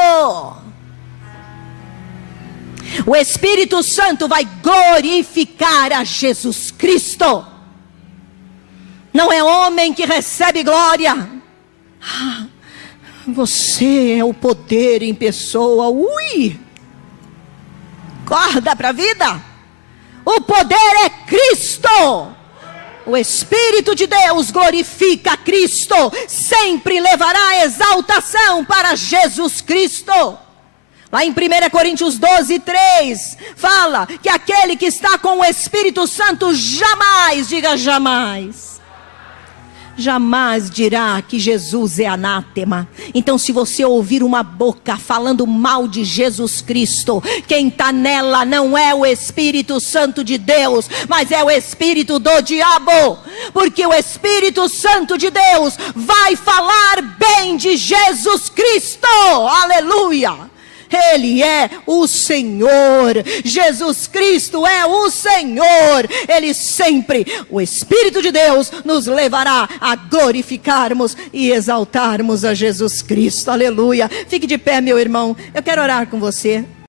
O Espírito Santo vai glorificar a Jesus Cristo. Não é homem que recebe glória. Você é o poder em pessoa. Ui! Acorda para a vida. O poder é Cristo. O Espírito de Deus glorifica Cristo. Sempre levará a exaltação para Jesus Cristo. Lá em 1 Coríntios 12, 3, fala que aquele que está com o Espírito Santo jamais, diga jamais, jamais dirá que Jesus é anátema. Então, se você ouvir uma boca falando mal de Jesus Cristo, quem está nela não é o Espírito Santo de Deus, mas é o espírito do diabo. Porque o Espírito Santo de Deus vai falar bem de Jesus Cristo. Aleluia! Ele é o Senhor. Jesus Cristo é o Senhor. Ele sempre, o Espírito de Deus, nos levará a glorificarmos e exaltarmos a Jesus Cristo. Aleluia. Fique de pé, meu irmão. Eu quero orar com você.